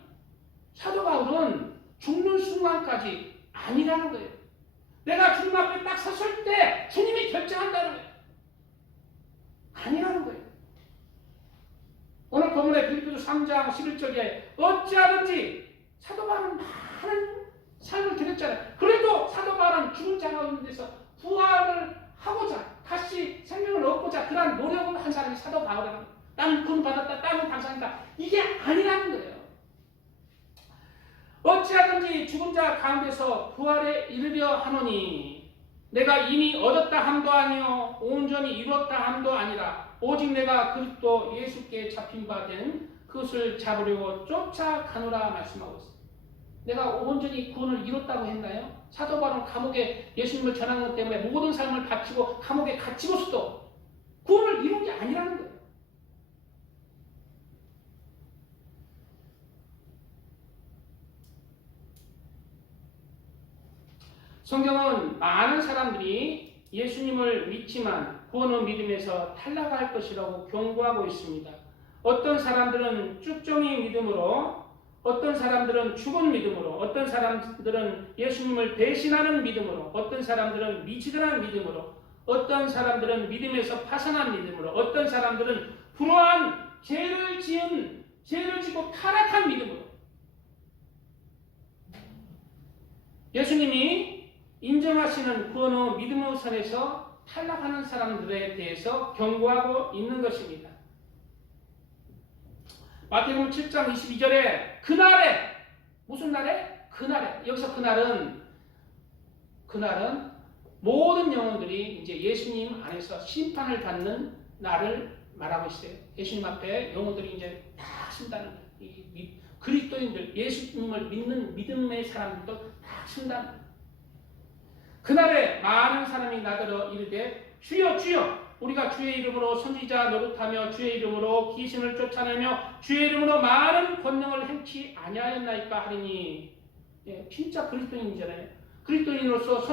사도 바울은 죽는 순간까지 아니라는 거예요. 내가 주님 앞에 딱 섰을 때 주님이 결정한다는 거예요. 아니라는 거예요. 오늘 본문의 빌립보서 3장 11절에 어찌하든지 사도 바울은 많은 삶을 드렸잖아요. 그래도 사도 바울은 죽은 자가 있는 데서 부활을 하고자 다시 생명을 얻고자 그러한 노력을 한 사람이 사도 바울이라는 거예요. 나는 구원 받았다. 나는 감사합니다. 이게 아니라는 거예요. 어찌하든지 죽은 자 가운데서 부활에 이르려 하노니 내가 이미 얻었다 함도 아니요 온전히 이뤘다 함도 아니라 오직 내가 그리스도 예수께 잡힌 바 된 그것을 잡으려고 쫓아가노라 말씀하고 있습니다. 내가 온전히 구원을 이뤘다고 했나요? 사도 바울은 감옥에 예수님을 전하는 것 때문에 모든 삶을 바치고 감옥에 갇히고서도 구원을 이룬 게 아니라는 거예요. 성경은 많은 사람들이 예수님을 믿지만 구원의 믿음에서 탈락할 것이라고 경고하고 있습니다. 어떤 사람들은 쭉정이 믿음으로, 어떤 사람들은 죽은 믿음으로, 어떤 사람들은 예수님을 배신하는 믿음으로, 어떤 사람들은 미지근한 믿음으로, 어떤 사람들은 믿음에서 파산한 믿음으로, 어떤 사람들은 불화한 죄를 지고 타락한 믿음으로. 예수님이 인정하시는 구원의 믿음의 선에서 탈락하는 사람들에 대해서 경고하고 있는 것입니다. 마태복음 7장 22절에 그날에, 무슨 날에? 그날에. 여기서 그날은 모든 영혼들이 이제 예수님 안에서 심판을 받는 날을 말하고 있어요. 예수님 앞에 영혼들이 이제 다 쓴다는 거예요. 그리스도인들, 예수님을 믿는 믿음의 사람들도 다 쓴다는 거예요. 그날에 많은 사람이 나더러 이르되 주여 주여 우리가 주의 이름으로 선지자 노릇하며 주의 이름으로 귀신을 쫓아내며 주의 이름으로 많은 권능을 행치 아니하였나이까 하리니. 예, 진짜 그리스도인이잖아요. 그리스도인으로서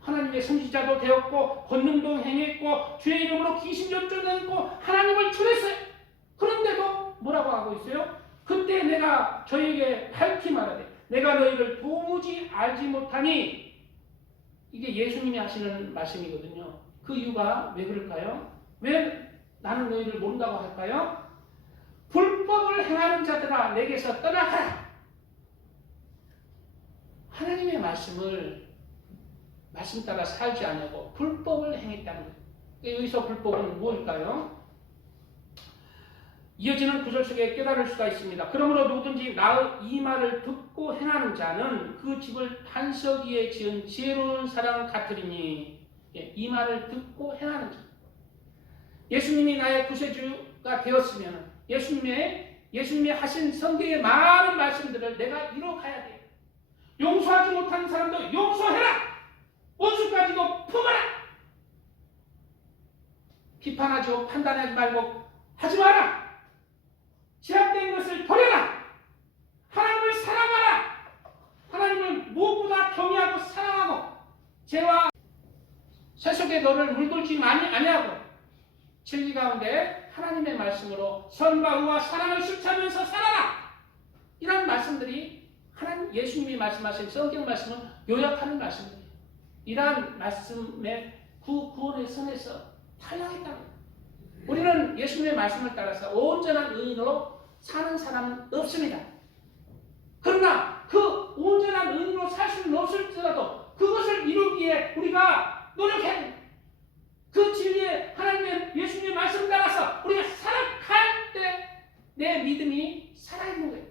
하나님의 선지자도 되었고 권능도 행했고 주의 이름으로 귀신도 쫓아내고 하나님을 전했어요. 그런데도 뭐라고 하고 있어요? 그때 내가 저에게 밝히 말하되 내가 너희를 도무지 알지 못하니. 이게 예수님이 하시는 말씀이거든요. 그 이유가 왜 그럴까요? 왜 나는 너희를 모른다고 할까요? 불법을 행하는 자들아 내게서 떠나가라. 하나님의 말씀 따라 살지 않냐고 불법을 행했다는 거예요. 여기서 불법은 무엇일까요? 이어지는 구절 속에 깨달을 수가 있습니다. 그러므로 누구든지 나의 이 말을 듣고 행하는 자는 그 집을 반석 위에 지은 지혜로운 사람 같으리니. 예, 이 말을 듣고 행하는 자. 예수님이 나의 구세주가 되었으면 예수님이 하신 성경의 많은 말씀들을 내가 이뤄가야 돼요. 용서하지 못하는 사람도 용서해라. 원수까지도 품어라. 비판하지 판단하지 말고 하지 마라. 제약된 것을 버려라. 하나님을 사랑하라. 하나님을 무엇보다 경외하고 사랑하고 죄와 세속의 너를 물들지 아니하고 진리 가운데 하나님의 말씀으로 선과 의와 사랑을 실천하면서 살아라. 이런 말씀들이 하나님 예수님이 말씀하신 성경 말씀을 요약하는 말씀들이에요. 이러한 말씀의 구원의 선에서 탈락했다는 거예요. 우리는 예수님의 말씀을 따라서 온전한 의인으로 사는 사람은 없습니다. 그러나 그 온전한 의인으로 살 수는 없을지라도 그것을 이루기 위해 우리가 노력해야 됩니다. 그 진리에 하나님의 예수님의 말씀 따라서 우리가 살아갈 때 내 믿음이 살아있는 거예요.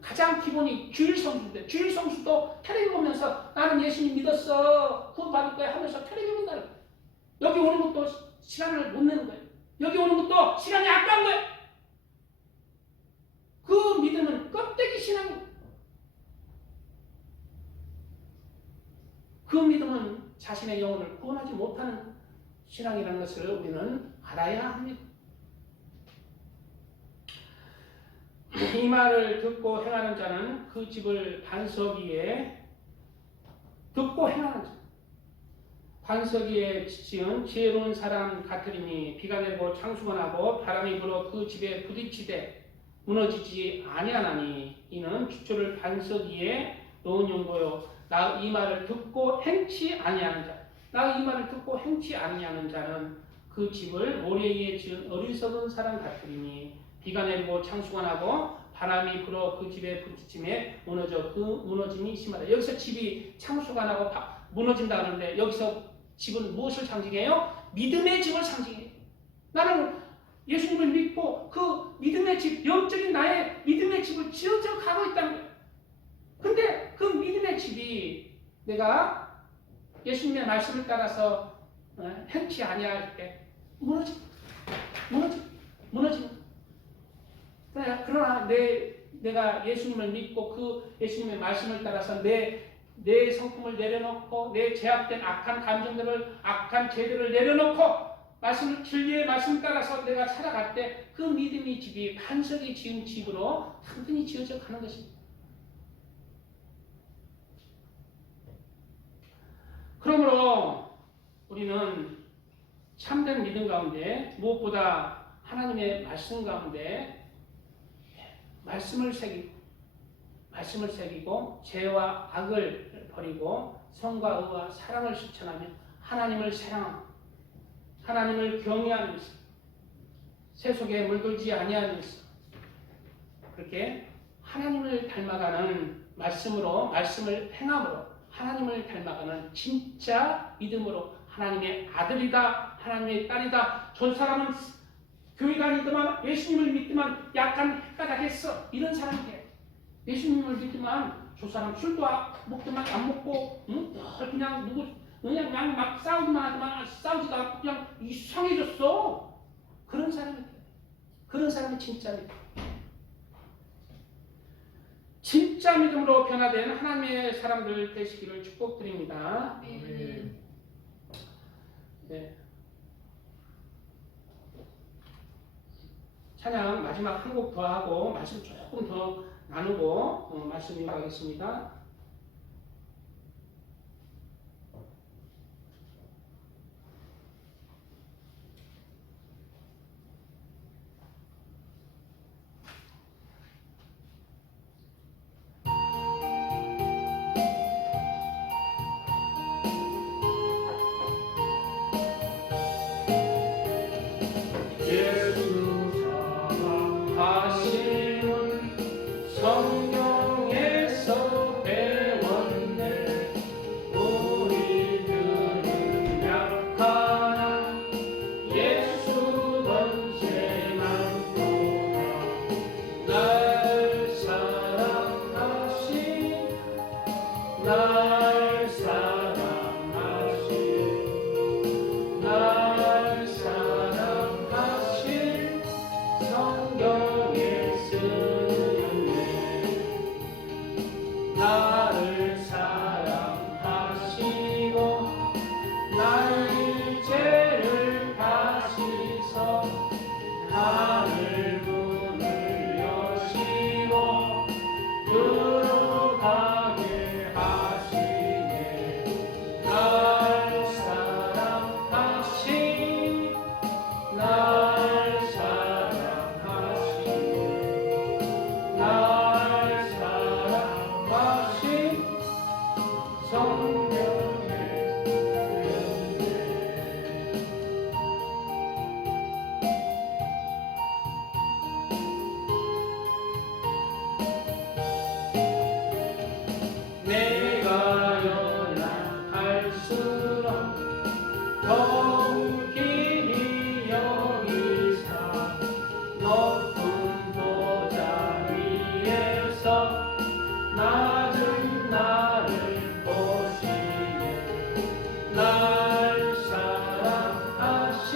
가장 기본이 주일 성수인데 주일 성수도 텔레비 보면서 나는 예수님 믿었어 구원 받을 거야 하면서 텔레비 본다는 거예요. 여기 오는 것도 시간을 못 내는 거예요. 여기 오는 것도 시간이 아까운 거예요. 그 믿음은 껍데기 신앙이에요. 그 믿음은 자신의 영혼을 구원하지 못하는 신앙이라는 것을 우리는 알아야 합니다. 이 말을 듣고 행하는 자는 그 집을 반석 위에 듣고 행하는 자. 반석 위에 지은 지혜로운 사람 같으리니 비가 내고 창수가 나고 바람이 불어 그 집에 부딪히되 무너지지 아니하나니 이는 기초를 반석 위에 놓은 용도요. 나 이 말을 듣고 행치 아니하는 자. 나 이 말을 듣고 행치 아니하는 자는 그 집을 모래 위에 지은 어리석은 사람 같으리니 비가 내리고 창수가 나고 바람이 불어 그 집에 부딪힘에 무너져 그 무너짐이 심하다. 여기서 집이 창수가 나고 무너진다 하는데 여기서 집은 무엇을 상징해요? 믿음의 집을 상징해요. 나는 예수님을 믿고 그 믿음의 집, 영적인 나의 믿음의 집을 지어져 가고 있다는 거예요. 근데 그 믿음의 집이 내가 예수님의 말씀을 따라서 행치 아니할 때 무너지. 그러나 내가 예수님을 믿고 그 예수님의 말씀을 따라서 내 성품을 내려놓고 내 제약된 악한 감정들을 악한 죄들을 내려놓고 진리의 말씀 따라서 내가 살아갈 때 그 믿음의 집이 반석이 지은 집으로 튼튼히 지어져 가는 것입니다. 그러므로 우리는 참된 믿음 가운데 무엇보다 하나님의 말씀 가운데 말씀을 새기고 죄와 악을 버리고 성과 의와 사랑을 실천하며 하나님을 사랑하고 하나님을 경외하면서 세속에 물들지 아니하면서 그렇게 하나님을 닮아가는 말씀을 행함으로 하나님을 닮아가는 진짜 믿음으로 하나님의 아들이다, 하나님의 딸이다. 저 사람은 교회 다니더만 예수님을 믿더만 약간 헷갈하겠어. 이런 사람이 돼. 예수님을 믿더만 저 사람 술도 먹더만 안 먹고 그냥 막 싸우기만 하더만 싸우지도 않고 그냥 이상해졌어. 그런 사람이 돼. 그런 사람이 진짜 믿음. 진짜 믿음으로 변화된 하나님의 사람들 되시기를 축복드립니다. 아멘. 네. 찬양 마지막 한 곡 더 하고 말씀 조금 더 나누고 말씀 이어가겠습니다. 성경에서 배웠네. 우리들은 약하나 예수 권세 많도다. 날 사랑하신 성경에 쓰였네. 나를 사랑하시고 나의 죄를 다시서 하늘 문을 여시고 들어가게 하시네. 날 사랑하신 성경에 내가 연약할수록 더욱 길이 여기사 높은 보좌 위에서 낮은 나를 보시네. 날 사랑하신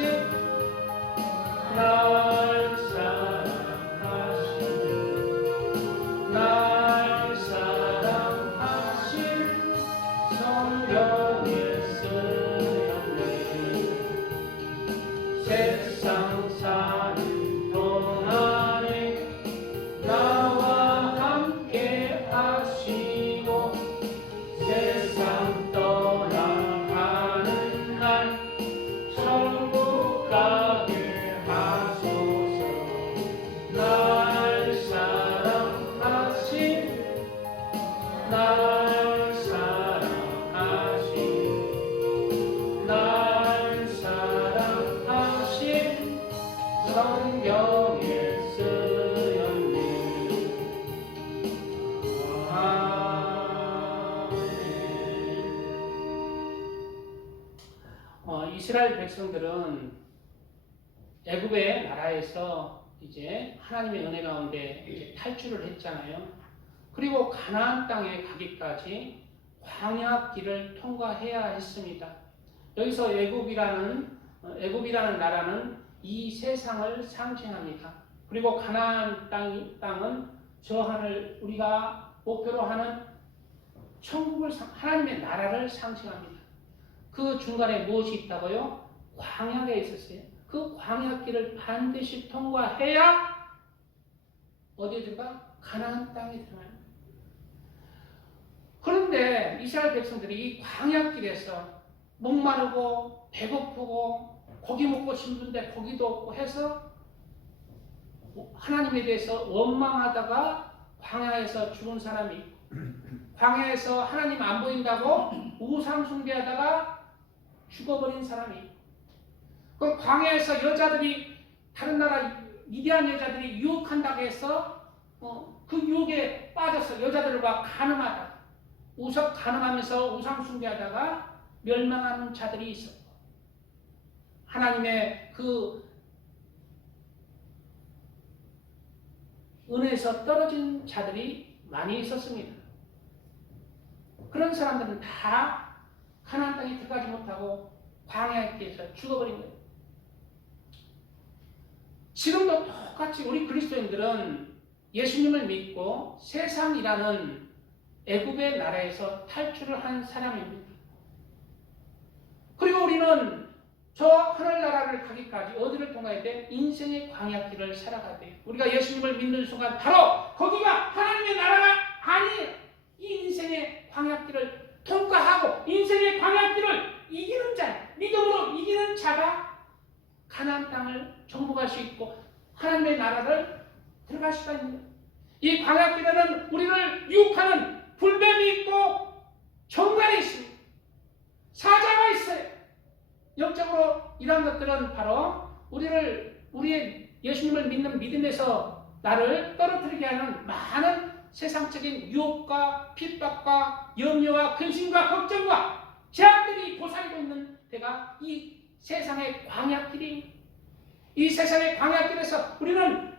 성경에 쓰였네. 세상 사는 동안에 나와 함께 하시고 세상 떠나가는 날 천국 가게 하소서. 날 사랑하신 성경에 쓰였네. 이스라엘 백성들은 애굽의 나라에서 이제 하나님의 은혜 가운데 이제 탈출을 했잖아요. 그리고 가나안 땅에 가기까지 광야 길을 통과해야 했습니다. 여기서 애굽이라는 나라는 이 세상을 상징합니다. 그리고 가나안 땅은 저 하늘 우리가 목표로 하는 천국을 하나님의 나라를 상징합니다. 그 중간에 무엇이 있다고요? 광야가 있었어요. 그 광야 길을 반드시 통과해야 어디에 들어가? 가나안 땅에 들어가요. 그런데 이스라엘 백성들이 이 광야 길에서 목마르고 배고프고 고기 먹고 싶은데 고기도 없고 해서 하나님에 대해서 원망하다가 광야에서 죽은 사람이 있고, 광야에서 하나님 안 보인다고 우상 숭배하다가 죽어버린 사람이 있고, 그 광야에서 여자들이 다른 나라 미디안 여자들이 유혹한다고 해서 그 유혹에 빠져서 여자들과 간음하다, 간음하면서 우상 숭배하다가 멸망하는 자들이 있었고, 하나님의 그 은혜에서 떨어진 자들이 많이 있었습니다. 그런 사람들은 다 가나안 땅에 들어가지 못하고 광야에 끼어서 죽어버린 거예요. 지금도 똑같이 우리 그리스도인들은 예수님을 믿고 세상이라는 애굽의 나라에서 탈출을 한 사람입니다. 그리고 우리는 저 하늘나라를 가기까지 어디를 통과해야 돼? 인생의 광야길을 살아가야 돼요. 우리가 예수님을 믿는 순간 바로 거기가 하나님의 나라가 아니에요. 이 인생의 광야길을 통과하고 인생의 광야길을 이기는 자, 믿음으로 이기는 자가 가나안 땅을 정복할 수 있고 하나님의 나라를 들어갈 수가 있는 거예요. 이 광야길에는 우리를 유혹하는 불뱀이 있고 정갈이 있습니다. 사자가 있어요. 영적으로 이러한 것들은 바로 우리의 예수님을 믿는 믿음에서 나를 떨어뜨리게 하는 많은 세상적인 유혹과 핍박과 염려와 근심과 걱정과 제약들이 도사리고 있는 데가 이 세상의 광야길입니다. 이 세상의 광야길에서 우리는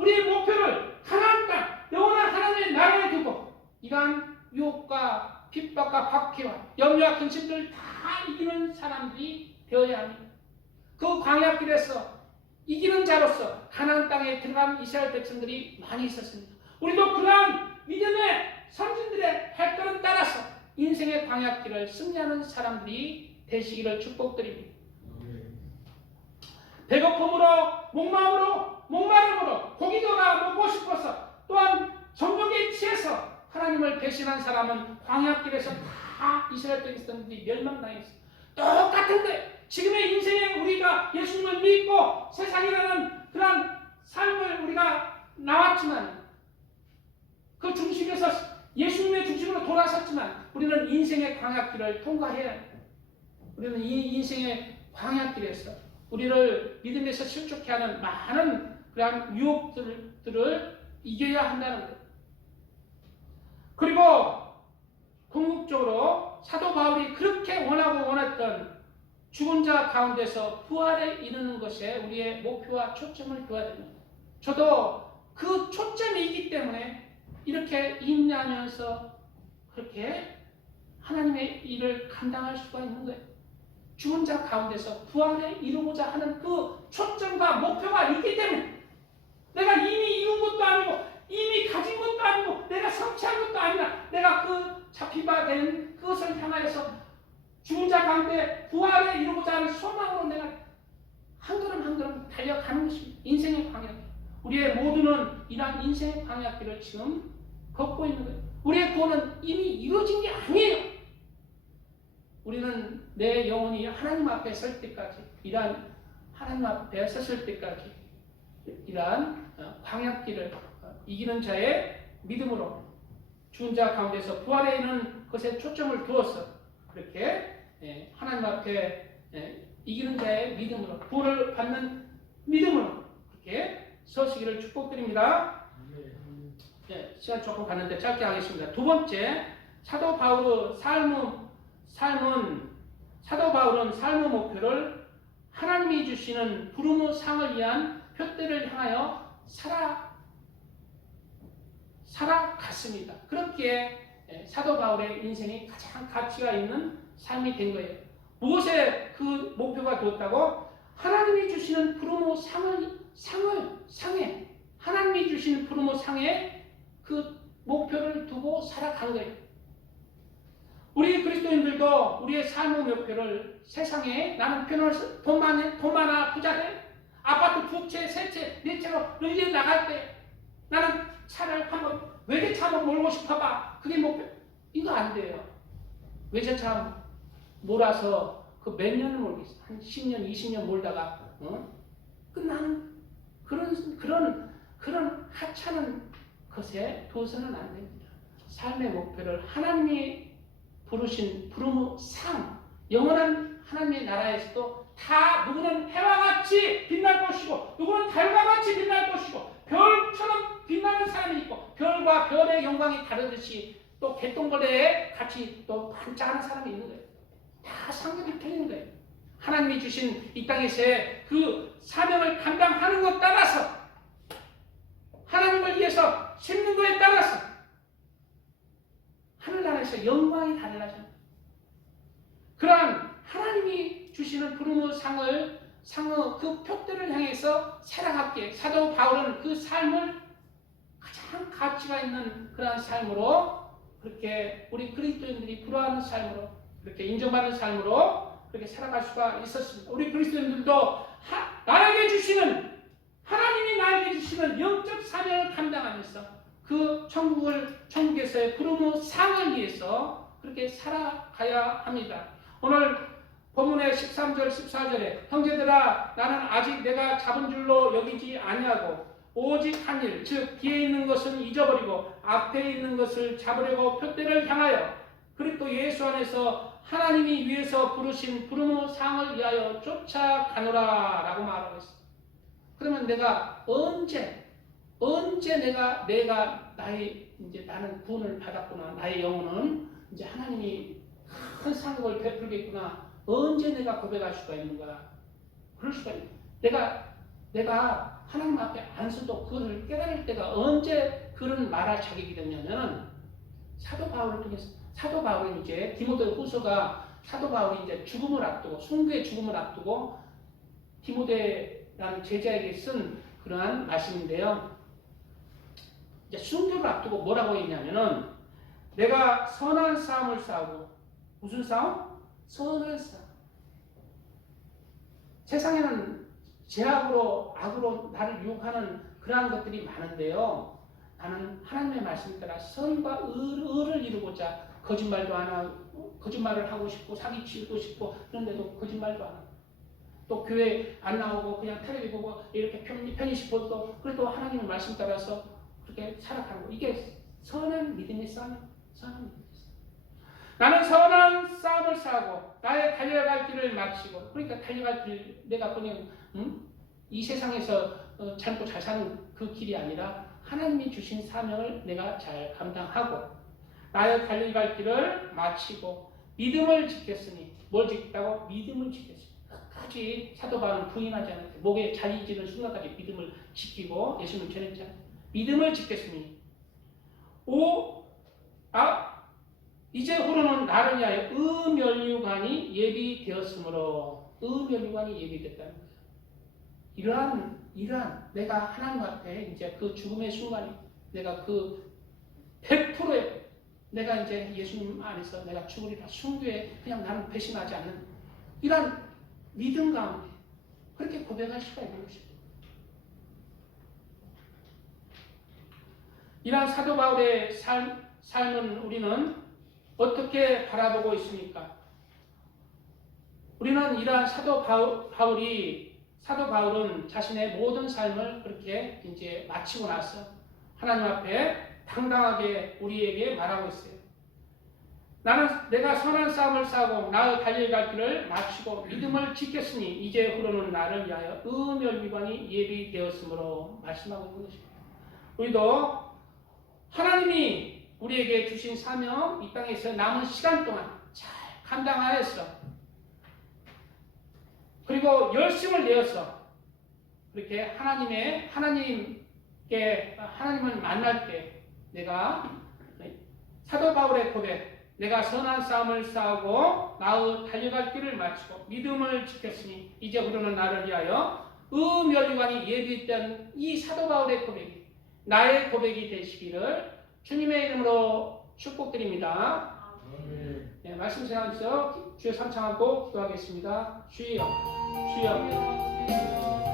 우리의 목표를 가나안 땅, 영원한 하나님의 나라에 두고 이러한 유혹과 핍박과 박해와 염려와 근심들을 다 이기는 사람들이 되어야 합니다. 그 광야길에서 이기는 자로서 가나안 땅에 들어간 이스라엘 백성들이 많이 있었습니다. 우리도 그러한 믿음의 선진들의 발걸음 따라서 인생의 광야길을 승리하는 사람들이 되시기를 축복드립니다. 배고픔으로, 목마름으로, 고기가 먹고 싶어서, 또한 정욕에 취해서 하나님을 배신한 사람은 광야길에서 다 이스라엘 백성들이 멸망당했어요. 똑같은 거예요. 지금의 인생에 우리가 예수님을 믿고 세상이라는 그런 삶을 우리가 나왔지만 그 중심에서 예수님의 중심으로 돌아섰지만 우리는 인생의 광야길을 통과해야 해요. 우리는 이 인생의 광야길에서 우리를 믿음에서 실족해 하는 많은 그런 유혹들을 이겨야 한다는 거예요. 그리고 궁극적으로 사도 바울이 그렇게 원했던 죽은 자 가운데서 부활에 이르는 것에 우리의 목표와 초점을 둬야 됩니다. 저도 그 초점이 있기 때문에 이렇게 인내하면서 그렇게 하나님의 일을 감당할 수가 있는 거예요. 죽은 자 가운데서 부활에 이루고자 하는 그 초점과 목표가 있기 때문에 내가 이미 이룬 것도 아니고 이미 가진 것도 아니고 내가 성취한 것도 아니라 내가 그 잡힌 바 된 그것을 향하여서 죽은 자 가운데 부활에 이루고자 하는 소망으로 내가 한 걸음 한 걸음 달려가는 것입니다. 인생의 광야길. 우리의 모두는 이러한 인생의 광야길을 지금 걷고 있는 거예요. 우리의 구원은 이미 이루어진 게 아니에요. 우리는 내 영혼이 하나님 앞에 설 때까지, 이러한 하나님 앞에 섰을 때까지 이러한 광야길을 이기는 자의 믿음으로 죽은 자 가운데서 부활에 있는 것에 초점을 두어서 그렇게 하나님 앞에 이기는 자의 믿음으로, 구원을 받는 믿음으로 그렇게 서시기를 축복드립니다. 시간 조금 갔는데 짧게 하겠습니다. 두 번째, 사도 바울은 삶의 목표를 하나님이 주시는 부름의 상을 위한 표대를 향하여 살아갔습니다. 그렇게 사도 바울의 인생이 가장 가치가 있는 삶이 된 거예요. 무엇에 그 목표가 되었다고? 하나님이 주시는 부르모 상에 하나님이 주시는 부르모 상에 그 목표를 두고 살아간 거예요. 우리 그리스도인들도 우리의 삶의 목표를 세상에 나는 돈 많아 부자래 아파트 2채, 3채, 4채로 여기 나갈 때 나는 차를 한번 외제차 한번 몰고 싶어봐. 그게 목표. 이거 안 돼요. 외제차 몰아서 그 몇 년을 몰겠어. 한 10년, 20년 몰다가 끝나는 그런 하찮은 것에 둬서는 안 됩니다. 삶의 목표를 하나님이 부르신 부르무 상, 영원한 하나님의 나라에서도 다 누구는 해와 같이 빛날 것이고 누구는 달과 같이 빛날 것이고 별처럼 빛나는 사람이 있고 별과 별의 영광이 다르듯이 또 개똥벌레에 같이 또 반짝하는 사람이 있는 거예요. 다 상급이 틀린 거예요. 하나님이 주신 이 땅에서의 그 사명을 감당하는 것 따라서 하나님을 위해서 심는 것에 따라서 하늘나라에서 영광이 달라져요. 그러한 하나님이 주시는 부르는 상의 그 표대를 향해서 살아갔기에 사도 바울은 그 삶을 가장 가치가 있는 그러한 삶으로 그렇게 우리 그리스도인들이 부러워하는 삶으로 그렇게 인정받는 삶으로 그렇게 살아갈 수가 있었습니다. 우리 그리스도인들도 하나님이 나에게 주시는 영적 사명을 감당하면서 그 천국에서의 부르는 상을 위해서 그렇게 살아가야 합니다. 오늘 본문의 13절, 14절에 형제들아 나는 아직 내가 잡은 줄로 여기지 아니하고 오직 한 일, 즉 뒤에 있는 것은 잊어버리고 앞에 있는 것을 잡으려고 표대를 향하여 그리스도 예수 안에서 하나님이 위에서 부르신 부르는 상을 위하여 쫓아가노라 라고 말하고 있습니다. 그러면 내가 언제 나는 구원을 받았구나. 나의 영혼은 이제 하나님이 큰 상급을 베풀겠구나. 언제 내가 고백할 수가 있는가? 그럴 수가 있는. 내가 하나님 앞에 안 서도 그것을 깨달을 때가 언제 그런 말할 자격이 되냐면 사도 바울을 통해서 사도 바울은 이제 디모데 후서가 사도 바울이 이제 죽음을 앞두고 순교의 죽음을 앞두고 디모데라는 제자에게 쓴 그러한 말씀인데요. 이제 순교를 앞두고 뭐라고 했냐면은 내가 선한 싸움을 싸우고 무슨 싸움? 선한 싸움. 세상에는 죄악으로 악으로 나를 유혹하는 그러한 것들이 많은데요. 나는 하나님의 말씀에 따라 선과 의를 이루고자 거짓말도 안 하고 거짓말을 하고 싶고 사기치고 싶고 그런데도 거짓말도 안 하고 또 교회 안 나오고 그냥 텔레비 보고 이렇게 편히 보고 그래도 하나님의 말씀 따라서 그렇게 살아가는 거. 이게 선한 믿음의 싸움. 나는 선한 싸움을 싸고 나의 달려갈 길을 마치고 그러니까 달려갈 길 내가 그냥 이 세상에서 젊고 잘 사는 그 길이 아니라 하나님이 주신 사명을 내가 잘 감당하고 나의 달려갈 길을 마치고 믿음을 지켰으니 뭘 지켰다고? 믿음을 지켰으니 끝까지 사도 바울은 부인하지 않았어요. 목에 자리 지는 순간까지 믿음을 지키고 예수님을 전했잖아요. 믿음을 지켰으니 이제 후로는 나를 위하여 의면류관이 예비되었으므로 의면류관이 예비됐다는 거예요. 이러한 내가 하나님 앞에 이제 그 죽음의 순간이 내가 그 100%의 내가 이제 예수님 안에서 내가 죽으리라 순교에 그냥 나는 배신하지 않는 이러한 믿음 가운데 그렇게 고백할 수가 있는 것입니다. 이러한 사도 바울의 삶은 우리는 어떻게 바라보고 있습니까? 우리는 이러한 사도 바울은 자신의 모든 삶을 그렇게 이제 마치고 나서 하나님 앞에 당당하게 우리에게 말하고 있어요. 내가 선한 싸움을 싸고 나의 달려갈 길을 마치고 믿음을 지켰으니 이제 후로는 나를 위하여 의멸기관이 예비되었으므로 말씀하고 있는 것입니다. 우리도 하나님이 우리에게 주신 사명 이 땅에서 남은 시간 동안 잘 감당하여서 그리고 열심을 내어서 그렇게 하나님을 만날 때 내가 사도 바울의 고백, 내가 선한 싸움을 싸우고 나의 달려갈 길을 마치고 믿음을 지켰으니 이제 우리는 나를 위하여 멸류관이 예비했던 이 사도 바울의 고백이 나의 고백이 되시기를 주님의 이름으로 축복드립니다. 네, 말씀 생각하면서 주여 삼창하고 기도하겠습니다. 주여, 주여.